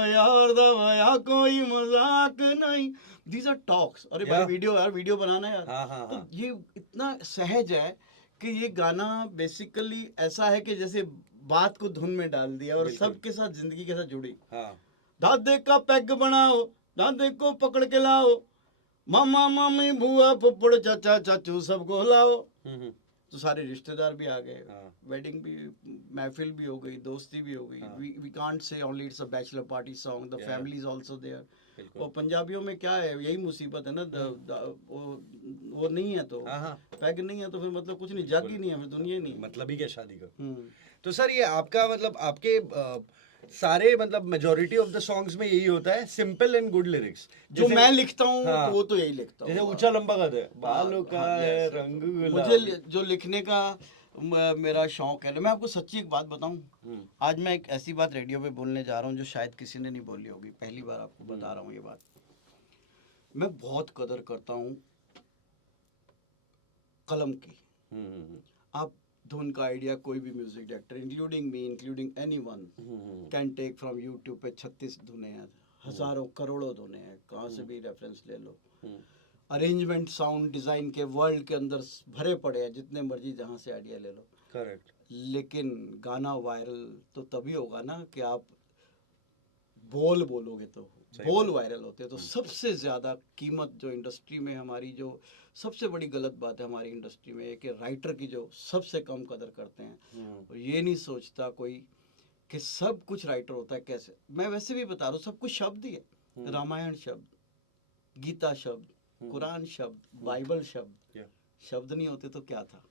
यार दा वया कोई मजाक नहीं, दीज आर टॉक्स। अरे भाई Yeah. वीडियो यार, वीडियो बनाना यार। हाँ, हाँ, तो हाँ। ये इतना सहज है कि ये गाना बेसिकली ऐसा है कि जैसे बात को धुन में डाल दिया और बिल्कुल। सबके साथ जिंदगी के साथ जुड़ी। हाँ। दादे का पैग बनाओ, दादे को पकड़ के लाओ, मामा मामी बुआ फुफड़ चाचा चाचू सबको लाओ। हम्म। तो सारे रिश्तेदार भी आ गए, हाँ। वेडिंग भी, महफिल भी हो गई, दोस्ती भी हो गई। हाँ। We can't say only it's a bachelor party song, the Yeah. Family is also there. बिल्कुल। और पंजाबियों में क्या है, यही मुसीबत है ना, वो नहीं है तो हाँ, हाँ। पैग नहीं है तो फिर मतलब कुछ नहीं, जग ही नहीं है, फिर दुनिया ही नहीं है। मतलब ही क्या शादी का। हम्म। तो सर ये आपका मतलब आपके सारे मतलब मेजोरिटी ऑफ द सॉन्ग्स में यही होता है, सिंपल एंड गुड लिरिक्स। जो मैं लिखता हूँ हाँ। तो वो तो यही लिखता जैसे हूँ। ऊंचा लंबा कद है, हाँ, बालों का हाँ, है yes, yes. रंग मुझे गुलाबी। जो लिखने का मेरा शौक है। मैं आपको सच्ची एक बात बताऊं, हम्म। आज मैं एक ऐसी बात रेडियो पे बोलने जा रहा हूँ जो शायद किसी ने नहीं बोली होगी, पहली बार आपको बता रहा हूँ ये बात। मैं बहुत कदर करता हूँ कलम की। हम्म। आप धुन का आइडिया कोई भी music director, including me, including anyone, can take from YouTube पे 36 धुनें हैं, हजारों करोड़ों धुनें हैं, कहाँ से भी रेफरेंस ले लो। अरेंजमेंट, साउंड डिज़ाइन के वर्ल्ड के अंदर भरे पड़े हैं, जितने मर्जी जहाँ से आइडिया ले लो। करेक्ट। लेकिन गाना वायरल तो तभी होगा ना कि आप बोल बोलोगे, तो बोल वायरल होते हैं। तो सबसे ज़्यादा कीमत जो इंडस्ट्री में हमारी, जो सबसे बड़ी गलत बात है हमारी इंडस्ट्री में, है कि राइटर की जो सबसे कम कदर करते हैं। और ये नहीं सोचता कोई कि सब कुछ राइटर होता है कैसे। मैं वैसे भी बता रहा हूँ, सब कुछ शब्द ही है। रामायण शब्द, गीता शब्द, कुरान शब्द, बाइबल शब्द। शब्द नहीं होते तो क्या था,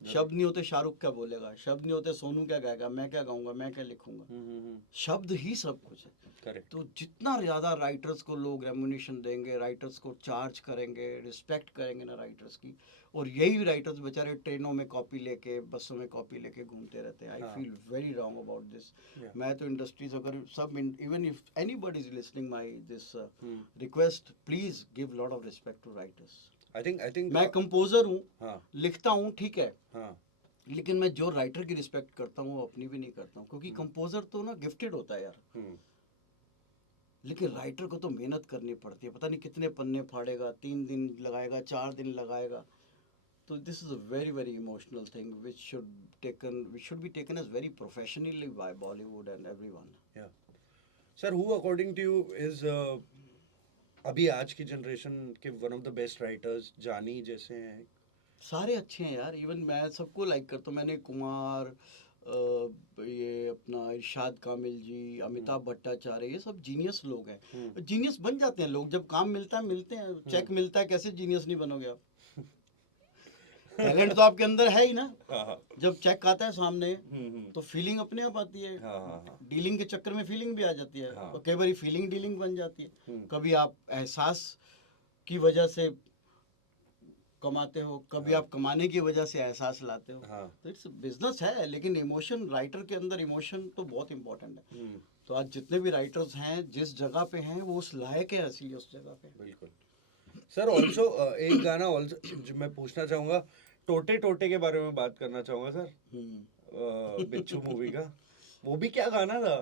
शब्द नहीं होते शाहरुख क्या बोलेगा, शब्द नहीं होते सोनू क्या गाएगा, मैं क्या गाऊंगा, मैं क्या लिखूंगा। शब्द ही सब कुछ है। करेक्ट। तो जितना ज़्यादा राइटर्स को लोग रेम्युनेशन देंगे, राइटर्स को चार्ज करेंगे, रिस्पेक्ट करेंगे ना राइटर्स की, और यही राइटर्स बेचारे ट्रेनों में कॉपी लेके, बसों में कॉपी लेके घूमते रहते हैं। I feel very wrong about this. मैं तो इंडस्ट्रीज, अगर सब, even if anybody is listening my this request, please give lot of respect to writers. I think मैं कंपोजर हूँ, हाँ। लिखता हूँ, ठीक है, हाँ। लेकिन मैं जो राइटर की रिस्पेक्ट करता हूँ वो अपनी भी नहीं करता हूँ, क्योंकि कंपोजर तो ना गिफ्टेड होता है यार, लेकिन राइटर को तो मेहनत करनी पड़ती है, पता नहीं कितने पन्ने फाड़ेगा, 3 दिन लगाएगा, 4 दिन लगाएगा। तो this is a very very emotional thing which should be taken as very professionally by Bollywood and everyone. Sir who according to you is अभी आज की जनरेशन के one of the best writers? Jaani जैसे हैं, सारे अच्छे हैं यार, इवन मैं सबको लाइक करता हूँ। मैंने कुमार, ये अपना इरशाद कामिल जी, अमिताभ भट्टाचार्य, ये सब जीनियस लोग हैं। जीनियस बन जाते हैं लोग जब काम मिलता है, मिलते हैं, चेक मिलता है, कैसे जीनियस नहीं बनोगे आप? टैलेंट तो आपके अंदर है ही ना। जब चेक आता है सामने तो फीलिंग अपने आप आती है। डीलिंग के चक्कर में फीलिंग भी आ जाती है, और कई बार फीलिंग डीलिंग बन जाती है। कभी आप एहसास की वजह से कमाते हो, कभी आप कमाने की वजह से एहसास लाते हो। तो इट्स बिजनेस है, लेकिन इमोशन, राइटर के अंदर इमोशन तो बहुत इंपॉर्टेंट है। तो आज जितने भी राइटर्स हैं जिस जगह पे हैं वो उस लायक है असली उस जगह पे। बिल्कुल। सर ऑल्सो एक गाना ऑल्सो जो मैं पूछना चाहूँगा, टोटे टोटे के बारे में बात करना चाहूँगा सर। बिच्छू मूवी का वो भी क्या गाना था,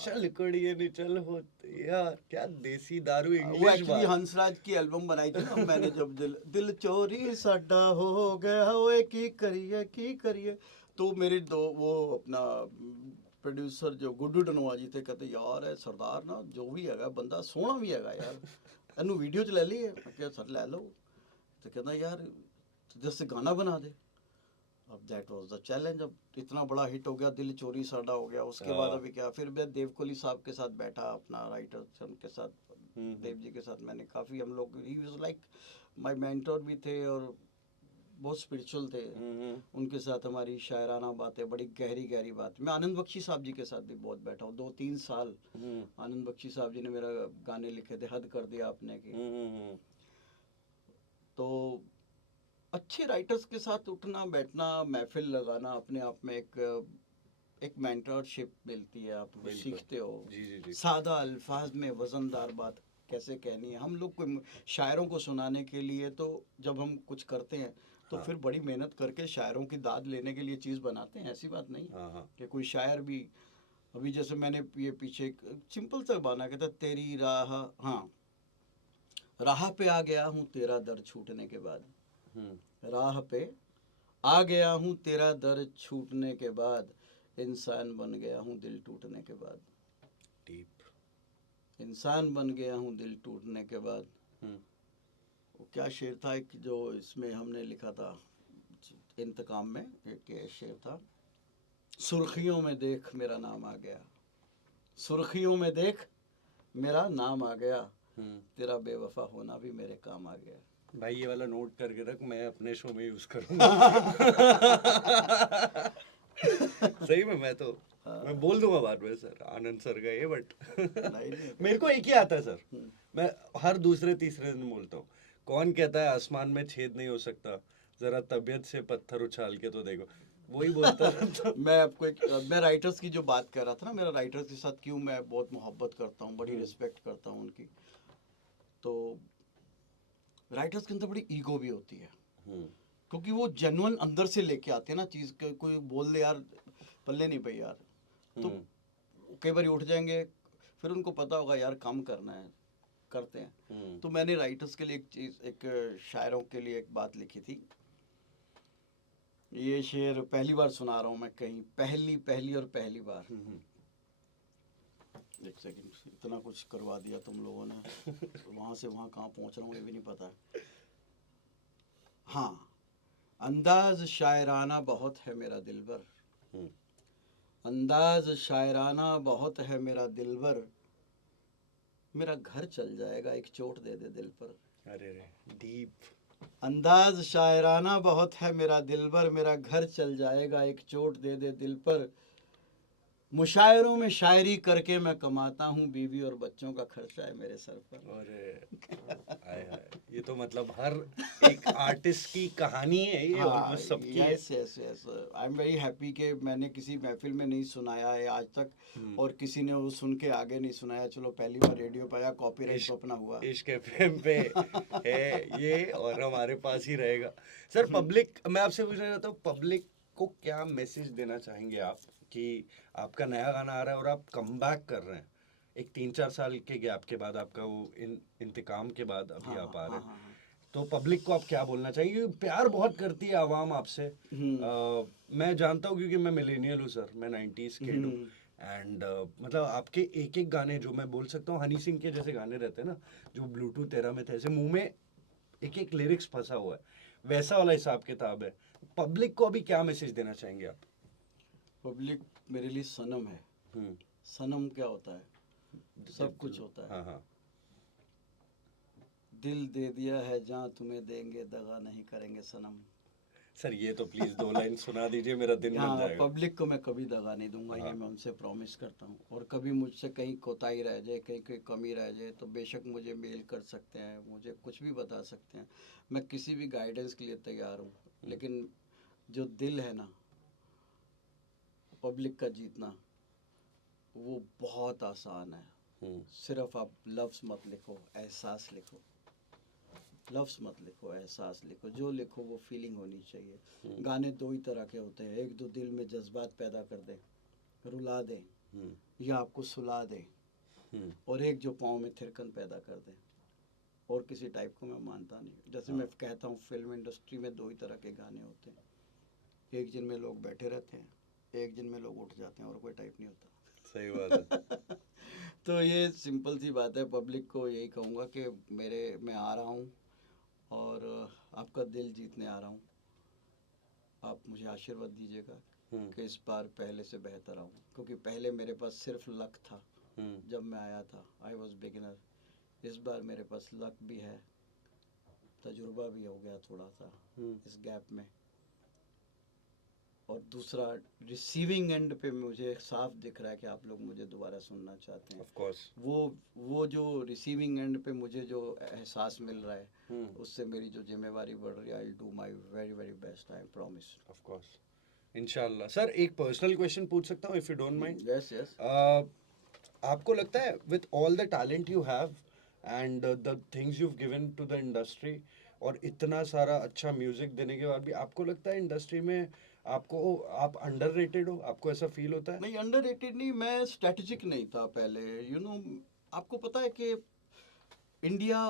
चल कुड़िए नी चल होते यार, क्या देसी दारू वो इंग्लिश एक्चुअली हंसराज की एल्बम बनाई थी ना मैंने, जब दिल चोरी साडा हो गया, ओए की करिए। तो मेरे दो वो अपना प्रोड्यूसर जो गुड्डू डनोआ जी थे, कहते यार है सरदार ना जो भी हैगा बंदा सोहना भी हैगा यार, एनू वीडियो च ले ली है। मैं क्या सर ले लो, तो कहता यार जैसे गाना बना दे। अब दैट वाज द चैलेंज। अब इतना बड़ा हिट हो गया, दिल चोरी साडा हो गया, उसके बाद अभी क्या, फिर मैं देव कोहली साहब के साथ बैठा, अपना राइटर उनके साथ, देव जी के साथ, मैंने काफ़ी, हम लोग, he was like my mentor भी थे, और बहुत स्पिरिचुअल थे। उनके साथ हमारी शायराना बातें, बड़ी गहरी गहरी बात। मैं आनंद बख्शी साहब जी के साथ भी बहुत बैठा हूँ, 2-3 साल। आनंद बख्शी साहब जी ने मेरा गाने लिखे थे, हद कर दिया आपने की। तो अच्छे राइटर्स के साथ उठना बैठना, महफिल लगाना, अपने आप में एक मेंटरशिप मिलती है, आप बिल्कुल। सीखते हो। जी जी जी। सादा अल्फाज में वजनदार बात कैसे कहनी है। हम लोग को शायरों को सुनाने के लिए तो जब हम कुछ करते हैं तो हाँ। फिर बड़ी मेहनत करके शायरों की दाद लेने के लिए चीज़ बनाते हैं, ऐसी बात नहीं हाँ हाँ। कि कोई शायर भी। अभी जैसे मैंने ये पीछे एक सिंपल सा गाना कहता, तेरी राह, हाँ, राह पे आ गया हूँ तेरा दर छूटने के बाद, राह पे आ गया हूँ तेरा दर छूटने के बाद, इंसान बन गया हूँ दिल टूटने के बाद। डीप। इंसान बन गया हूँ दिल टूटने के बाद। वो क्या शेर था एक जो इसमें हमने लिखा था इंतकाम में, एक ये शेर था, सुर्खियों में देख मेरा नाम आ गया, सुर्खियों में देख मेरा नाम आ गया, तेरा बेवफा होना भी मेरे काम आ गया। भाई ये वाला नोट करके रख, मैं अपने शो में यूज करूंगा। सही में मैं तो मैं बोल दूंगा बाद में सर, आनंद सर का ये, बट नहीं। मेरे को एक ही आता है सर। मैं हर दूसरे तीसरे दिन बोलता हूँ, कौन कहता है आसमान में छेद नहीं हो सकता, जरा तबीयत से पत्थर उछाल के तो देखो, वही बोलता रहता हूँ। मैं आपको मैं राइटर्स की जो बात कर रहा था ना, मेरा राइटर्स के साथ क्यों मैं बहुत मोहब्बत करता हूँ, बड़ी रिस्पेक्ट करता हूँ उनकी। तो राइटर्स के अंदर बड़ी ईगो भी होती है, क्योंकि वो जेन्युइन अंदर से लेके आते हैं ना चीज़। कोई बोल दे यार पल्ले नहीं पई यार, तो कई बार उठ जाएंगे, फिर उनको पता होगा यार काम करना है, करते हैं। तो मैंने राइटर्स के लिए एक चीज़, एक शायरों के लिए एक बात लिखी थी। ये शेर पहली बार सुना रहा हूँ मैं कहीं, पहली बार। एक सेकंड, इतना कुछ करवा दिया तुम लोगों ने, वहाँ से वहाँ कहाँ पहुँच रहा हूँ ये भी नहीं पता। हाँ, अंदाज शायराना बहुत है मेरा दिलबर, अंदाज शायराना बहुत है मेरा दिलबर, मेरा घर चल जाएगा एक चोट दे दे दिल पर। अरे डीप। अंदाज शायराना बहुत है मेरा दिलबर, मेरा घर चल जाएगा एक चोट दे दे दिल पर, मुशायरों में शायरी करके मैं कमाता हूँ, बीवी और बच्चों का खर्चा है मेरे सर पर। अरे हाय हाय, ये तो मतलब हर एक आर्टिस्ट की कहानी है ये, हाँ, ऑलमोस्ट सबकी है। Yes yes yes, I am very happy कि मैंने किसी महफिल में नहीं सुनाया है आज तक, और किसी ने वो सुन के आगे नहीं सुनाया। चलो पहली बार रेडियो पे आया, कॉपीराइट तो अपना हुआ। इश्क एफएम पे है ये, और हमारे पास ही रहेगा। सर पब्लिक, मैं आपसे पूछना चाहता हूँ, पब्लिक को क्या मैसेज देना चाहेंगे आप, कि आपका नया गाना आ रहा है और आप कमबैक कर रहे हैं एक 3-4 साल के गैप के बाद, आपका वो इंतकाम के बाद अभी आप आ रहे हैं, तो पब्लिक को आप क्या बोलना चाहेंगे? क्योंकि प्यार बहुत करती है आवाम आपसे। मैं जानता हूँ क्योंकि मैं मिलेनियल हूँ सर, मैं 90s किड हूँ, एंड मतलब आपके एक एक गाने, जो मैं बोल सकता हूँ हनी सिंह के जैसे गाने रहते हैं ना, जो ब्लूटूथ तेरा में थे, ऐसे मुंह में एक एक लिरिक्स फंसा हुआ है, वैसा वाला हिसाब किताब है। पब्लिक को अभी क्या मैसेज देना चाहेंगे आप? पब्लिक मेरे लिए सनम है। सनम क्या होता है? सब कुछ होता है। हाँ हाँ। दिल दे दिया है जहाँ तुम्हें देंगे, दगा नहीं करेंगे सनम। सर ये तो प्लीज 2 लाइन सुना दीजिए, मेरा दिन बन जाएगा। पब्लिक को मैं कभी दगा नहीं दूंगा, ये मैं उनसे प्रॉमिस करता हूँ। और कभी मुझसे कहीं कोताही रह जाए, कहीं कोई कमी रह जाए, तो बेशक मुझे मेल कर सकते हैं, मुझे कुछ भी बता सकते हैं, मैं किसी भी गाइडेंस के लिए तैयार हूँ। लेकिन जो दिल है ना, पब्लिक का जीतना, वो बहुत आसान है। सिर्फ आप लफ्ज़ मत लिखो, एहसास लिखो। लफ्ज़ मत लिखो, एहसास लिखो। जो लिखो वो फीलिंग होनी चाहिए। गाने 2 ही तरह के होते हैं, एक तो दिल में जज्बात पैदा कर दें, रुला दें, या आपको सुला दें, और एक जो पाँव में थिरकन पैदा कर दें। और किसी टाइप को मैं मानता नहीं। जैसे मैं कहता हूँ, फिल्म इंडस्ट्री में 2 ही तरह के गाने होते हैं, एक जिनमें लोग बैठे रहते हैं, एक जिनमें लोग उठ जाते हैं, और कोई टाइप नहीं होता। सही बात है। तो ये सिंपल सी बात है। पब्लिक को यही कहूँगा कि मैं आ रहा हूँ और आपका दिल जीतने आ रहा हूँ। आप मुझे आशीर्वाद दीजिएगा कि इस बार पहले से बेहतर आऊँ, क्योंकि पहले मेरे पास सिर्फ लक था। जब मैं आया था, आई वॉज बिगिनर। इस बार मेरे पास लक भी है, तजुर्बा भी हो गया थोड़ा सा हम्म, इस गैप में। और दूसरा रिसीविंग एंड पे मुझे साफ दिख रहा है कि आप लोग मुझे दोबारा सुनना चाहते हैं। of course. वो जो रिसीविंग एंड पे मुझे जो एहसास मिल रहा है हम्म, उससे मेरी जो जिम्मेवारी बढ़ रही है, I do my very very best, I promise. of course. इंशाल्लाह। सर एक पर्सनल क्वेश्चन पूछ सकता हूँ, if you don't mind? Yes yes. आपको लगता है with all the talent you have and the things you given to the industry, और इतना सारा अच्छा म्यूजिक देने के बाद भी आपको लगता है इंडस्ट्री में आप अंडररेटेड हो? आपको ऐसा फील होता है? नहीं, अंडररेटेड नहीं, मैं स्ट्रेटेजिक नहीं था पहले, आपको पता है कि इंडिया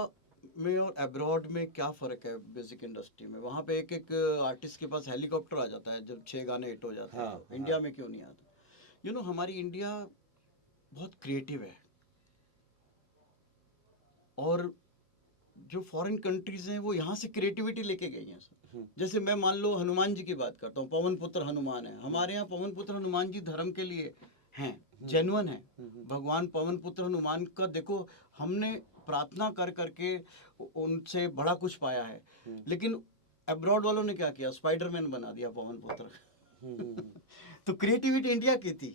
में और अब्रॉड में क्या फ़र्क है म्यूज़िक इंडस्ट्री में। वहाँ पे एक एक आर्टिस्ट के पास हेलीकॉप्टर आ जाता है जब 6 गाने हिट हो जाते हैं। हाँ, तो इंडिया हाँ। में क्यों नहीं आता? हमारी इंडिया बहुत क्रिएटिव है, और जो फॉरेन कंट्रीज हैं वो यहाँ से क्रिएटिविटी लेके गई हैं सर। जैसे मैं मान लो हनुमान जी की बात करता हूँ, पवन पुत्र हनुमान है हमारे यहाँ। पवन पुत्र हनुमान जी धर्म के लिए हैं, जेन्युइन है। भगवान पवन पुत्र हनुमान का देखो, हमने प्रार्थना कर करके उनसे बड़ा कुछ पाया है। लेकिन अब्रॉड वालों ने क्या किया, स्पाइडरमैन बना दिया पवन पुत्र। तो क्रिएटिविटी इंडिया की थी,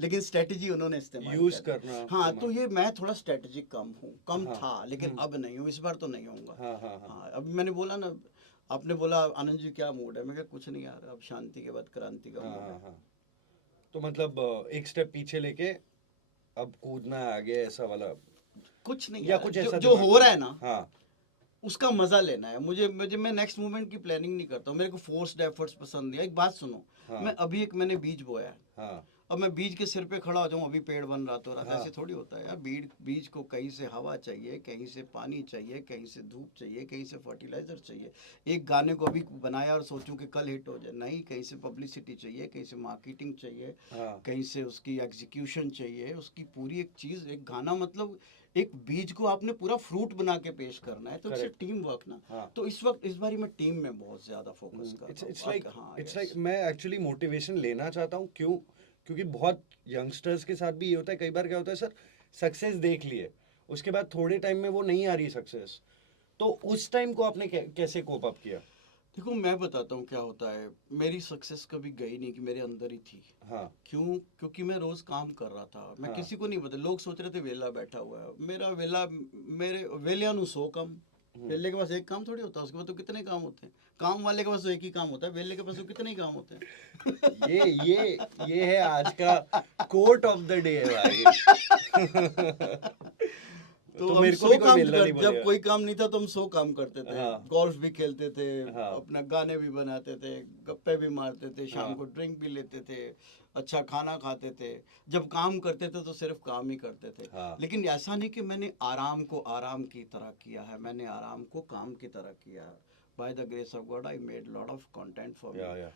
लेकिन स्ट्रेटजी उन्होंने इस्तेमाल यूज किया। करना हाँ, इस्तेमाल। तो ये मैं थोड़ा स्ट्रेटजिक कम हाँ, था, लेकिन अब नहीं हूँ, इस बार तो नहीं होऊंगा। हाँ, हाँ, हाँ। हाँ, अब मैंने बोला ना, आपने बोला आनंद जी क्या मूड है, मैं कहा कुछ नहीं यार, अब शांति के बाद क्रांति का हाँ, मूड हाँ, है। हाँ। तो मतलब एक स्टेप पीछे लेके अब कूदना है आगे, ऐसा वाला? कुछ नहीं या यार, कुछ जो ऐसा जो दिमाग हो में? रहा है ना, हाँ, उसका मजा लेना है मुझे। मैं नेक्स्ट मूवमेंट की प्लानिंग नहीं करता हूँ, मेरे को फोर्स्ड एफर्ट्स पसंद नहीं है। एक बात सुनो, हाँ। मैंने बीज बोया है, हाँ, अब मैं बीज के सिर पे खड़ा हो जाऊं अभी पेड़ बन रहा तो रात, हाँ। ऐसे थोड़ी होता है यार। बीज को कहीं से हवा चाहिए, कहीं से पानी चाहिए, कहीं से धूप चाहिए, कहीं से फर्टिलाइजर चाहिए। एक गाने को अभी बनाया और सोचूं कि कल हिट हो जाए, नहीं, कहीं से पब्लिसिटी चाहिए, कहीं से मार्केटिंग चाहिए, हाँ। कहीं से उसकी एग्जीक्यूशन चाहिए, उसकी पूरी एक चीज़। एक गाना मतलब एक बीज को आपने पूरा फ्रूट बना के पेश करना है, तो इट्स Correct. टीम वर्क ना। हाँ। तो इस बारी मैं टीम में बहुत ज़्यादा फोकस कर रहा हूँ। इट्स लाइक मैं एक्चुअली मोटिवेशन लेना चाहता हूँ। क्यों? क्योंकि बहुत यंगस्टर्स के साथ भी ये होता है। कई बार क्या होता है सर, सक्सेस देख लिए, उसके बाद थोड़े टाइम में वो नहीं आ रही सक्सेस, तो उस टाइम को आपने कैसे कोप अप किया? देखो, मैं बताता हूँ क्या होता है। मेरी सक्सेस कभी गई नहीं, कि मेरे अंदर ही थी। हाँ, क्यों? क्योंकि मैं रोज काम कर रहा था। मैं हाँ। किसी को नहीं बता, लोग सोच रहे थे वेला बैठा हुआ है। मेरा वेला, मेरे वेलिया नु 100 काम। वेले के पास एक काम थोड़ी होता है, उसके पास तो कितने काम होते हैं। काम वाले के पास तो एक ही काम होता है, वेले के पास तो कितने ही काम होते हैं। ये है आज का कोट ऑफ द डे है भाई। तो तो हम मेरे को 100 भी कोई काम वेला नहीं जब बोलेगा। कोई काम नहीं था तो हम 100 काम करते थे। हाँ। गोल्फ भी खेलते थे, हाँ। अपना गाने भी बनाते थे, गप्पे भी मारते थे, शाम हाँ। को ड्रिंक भी लेते थे, अच्छा खाना खाते थे। जब काम करते थे तो सिर्फ काम ही करते थे। हाँ। लेकिन ऐसा नहीं कि मैंने आराम को आराम की तरह किया है, मैंने आराम को काम की तरह किया है। By the grace of God I made lot of content for या, मी। या।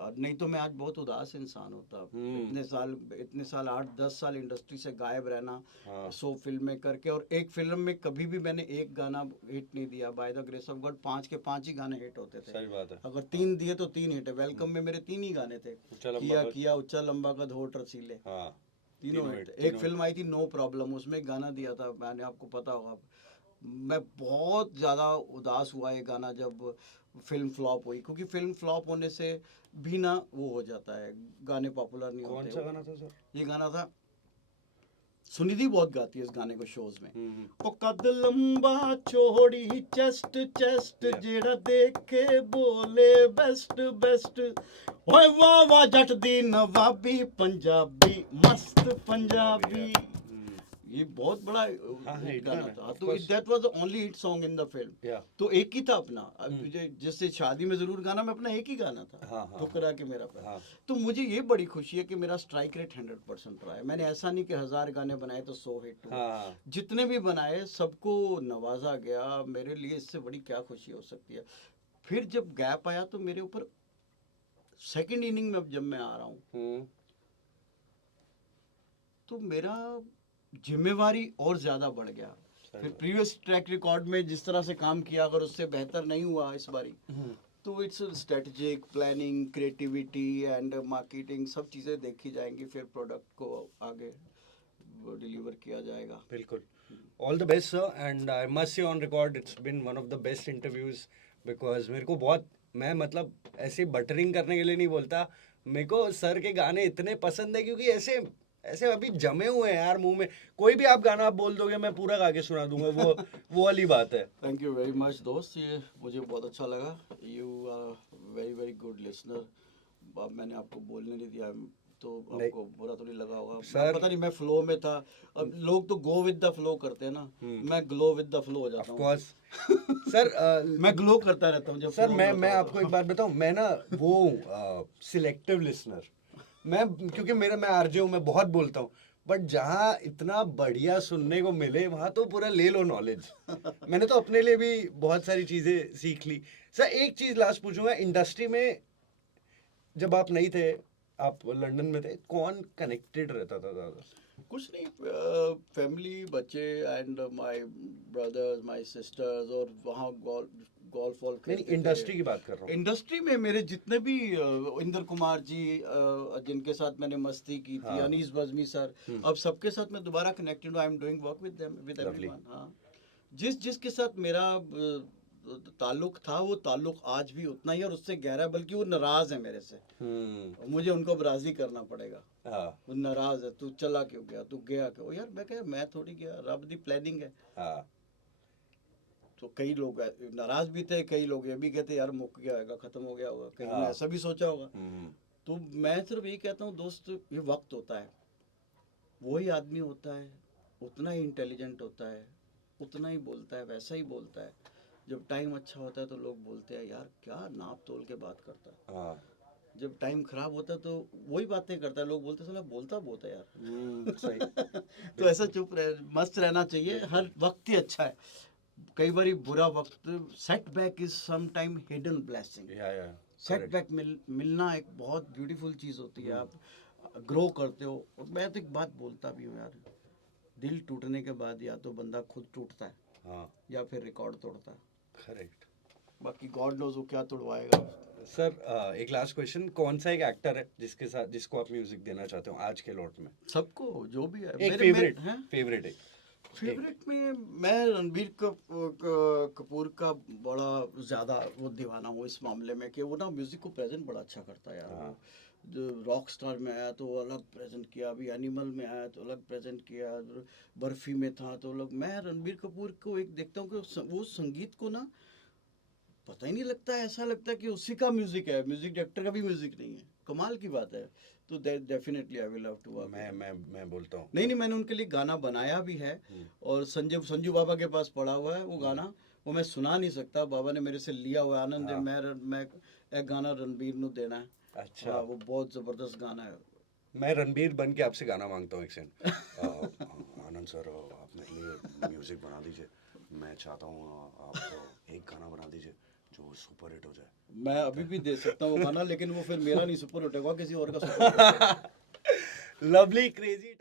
और नहीं तो मैं आज बहुत उदास इंसान होता। इतने साल 8-10 साल इंडस्ट्री से गायब रहना, हाँ। 100 फिल्में करके, और एक फिल्म में कभी भी मैंने एक गाना हिट नहीं दिया। By the grace of God 5 के 5 ही गाने हिट होते थे। सही बात है। अगर 3 दिए तो 3 हिट है। वेलकम में मेरे 3 ही गाने थे, ऊंचा लंबा किया का- किया, उच्चा लंबा का, धोट रसीले, हाँ, तीनों हिट। एक फिल्म आई थी नो प्रॉब्लम, उसमें एक गाना दिया था मैंने, आपको पता होगा। मैं बहुत ज़्यादा उदास हुआ ये गाना जब फिल्म फ्लॉप हुई, क्योंकि फिल्म फ्लॉप होने से भी ना वो हो जाता है, गाने पॉपुलर नहीं कौन होते। सा गाना था सर? ये गाना था, सुनिधि बहुत गाती है इस गाने को शोज में। हम्म। ओ कद लंबा चौड़ी चेस्ट चेस्ट, Yeah. जेड़ा देखे बोले बेस्ट बेस्ट, ओए वाह वाह जट दी नवाबी, पंजाबी मस्त पंजाबी। ये बहुत बड़ा हाँ, हिट hit गाना गाना है, था। of तो course. That was the only hit song in the film. Yeah. तो एक ही था अपना। अब जैसे शादी में जरूर गाना, मैं अपना एक ही गाना था, हाँ, हाँ, ठुकरा के मेरा पैर। हाँ। तो मुझे ये बड़ी खुशी है कि मेरा स्ट्राइक रेट 100% रहा है। मैंने ऐसा नहीं कि 1000 गाने बनाए तो 100 हिट हुए। हाँ। जितने भी बनाए सबको नवाजा गया। मेरे लिए इससे बड़ी क्या खुशी हो सकती है। फिर जब गैप आया तो मेरे ऊपर सेकंड इनिंग में जब मैं आ रहा हूँ तो मेरा जिम्मेवारी और ज़्यादा बढ़ गया। फिर प्रीवियस ट्रैक रिकॉर्ड में जिस तरह से काम किया, अगर उससे बेहतर नहीं हुआ इस बारी, तो it's strategic planning, creativity and marketing, सब चीज़ें देखी जाएंगी। फिर प्रोडक्ट को आगे डिलीवर किया जाएगा। बिल्कुल। All the best sir, and I must say on record it's been one of the best interviews, because मेरे को बहुत, मैं मतलब ऐसे बटरिंग करने के लिए नहीं बोलता, मेरे को सर के गाने इतने पसंद है क्योंकि ऐसे ऐसे अभी जमे हुए हैं यार मुंह में, कोई भी आप गाना आप बोल दोगे मैं पूरा गा के सुना दूंगा, वो वाली बात है। थैंक यू वेरी मच दोस्त, ये मुझे बहुत अच्छा लगा। You are very very good listener. अब मैंने आपको बोलने नहीं दिया तो नहीं। आपको बुरा तो नहीं लगा होगा। सर- पता नहीं, मैं फ्लो में था। अब लोग तो गो विद द फ्लो करते हैं ना, मैं ग्लो विद द फ्लो हो जाता ऑफ हूँ। कोर्स सर, मैं ग्लो करता रहता हूँ जब सर flow मैं में मैं होता हूँ आपको एक बात बताऊं, मैं ना वो सिलेक्टिव लिसनर, मैं क्योंकि मेरा मैं आरजे हूं, मैं बहुत बोलता हूं, बट जहाँ इतना बढ़िया सुनने को मिले वहां तो पूरा ले लो नॉलेज। मैंने तो अपने लिए भी बहुत सारी चीजें सीख ली। सर एक चीज लास्ट पूछूंगा, इंडस्ट्री में जब आप नहीं थे, आप लंदन में थे, कौन कनेक्टेड रहता था ज्यादा? कुछ नहीं, फैमिली, बच्चे and my brothers, my sister's, और वहाँ गोल्फ वॉल नहीं खेलते थे। इंडस्ट्री की बात कर रहा हूँ। इंडस्ट्री में मेरे जितने भी इंदर कुमार जी, जिनके साथ मैंने मस्ती की थी, हाँ। अनीस बज़मी सर, अब सबके साथ मैं दोबारा कनेक्टेड हूँ। I am doing work with them, with Lovely. Everyone. हाँ, जिसके साथ मेरा ताल्लुक था, वो ताल्लुक आज भी उतना ही और उससे गहरा है, बल्कि वो नाराज है मेरे से। मुझे उनको अब राजी करना पड़ेगा। हाँ वो नाराज है, तू चला क्यों गया, तू गया क्यों? यार मैं कह, मैं थोड़ी गया, रब दी प्लानिंग है। हाँ तो कई लोग नाराज भी थे, कई लोग ये भी कहते यार मुक गया होगा, खत्म हो गया होगा, कहीं ने हाँ। ऐसा भी सोचा होगा। तो मैं सिर्फ यही कहता हूँ दोस्त, ये वक्त होता है, वही आदमी होता है, उतना ही इंटेलिजेंट होता है, उतना ही बोलता है, वैसा ही बोलता है। जब टाइम अच्छा होता है तो लोग बोलते हैं यार क्या नाप तोल के बात करता है। हाँ जब टाइम खराब होता है तो वही बातें करता है, लोग बोलते हैं साला बोलता बहुत है यार। सही। तो ऐसा चुप रह, मस्त रहना चाहिए, हर वक्त ही अच्छा है। कई बार बुरा वक्त, setback is some time hidden blessing. या सेटबैक मिलना एक बहुत ब्यूटीफुल चीज़ होती है। आप ग्रो करते हो। और मैं तो एक बात बोलता भी हूँ यार, दिल टूटने के बाद या तो बंदा खुद टूटता है, हाँ या फिर रिकॉर्ड तोड़ता है। करेक्ट। बाकी गॉड नोज वो क्या तोड़वाएगा। सर एक लास्ट क्वेश्चन, कौन सा एक एक्टर है जिसको आप म्यूजिक देना चाहते हो आज के लौट में? सबको जो भी है, एक फेवरेट हैं? फेवरेट एक। फेवरेट में मैं रणबीर कपूर का बड़ा ज़्यादा वो दीवाना हूँ इस मामले में कि वो ना म्यूज़िक को प्रेजेंट बड़ा अच्छा करता है यार। वो जो रॉक स्टार में आया तो वो अलग प्रेजेंट किया, अभी एनिमल में आया तो अलग प्रेजेंट किया, बर्फी में था तो अलग। मैं रणबीर कपूर को एक देखता हूँ कि वो संगीत को ना पता ही नहीं लगता है, ऐसा लगता है कि उसी का म्यूजिक है, म्यूजिक डायरेक्टर का भी म्यूजिक नहीं है। कमाल की बात है। तो definitely I will love to work. मैं बोलता हूँ। नहीं, मैंने उनके लिए गाना बनाया भी है, और संजू बाबा के पास पड़ा हुआ है वो गाना। वो मैं सुना नहीं सकता, बाबा ने मेरे से लिया हुआ आनंद है। मैं एक गाना रणबीर ਨੂੰ देना है। अच्छा। हाँ, वो बहुत ज़बरदस्त गाना है। मैं रणबीर बन के आपसे गाना मांगता हूँ एक सेकंड। आनंद सर आप मेरे लिए म्यूजिक बना दीजिए, मैं चाहता हूँ आप एक गाना बना दीजिए जो सुपर हिट हो जाए। मैं अभी भी दे सकता हूँ वो गाना, लेकिन वो फिर मेरा नहीं सुपर हिट होगा, किसी और का सुपर हिट होगा। Lovely crazy.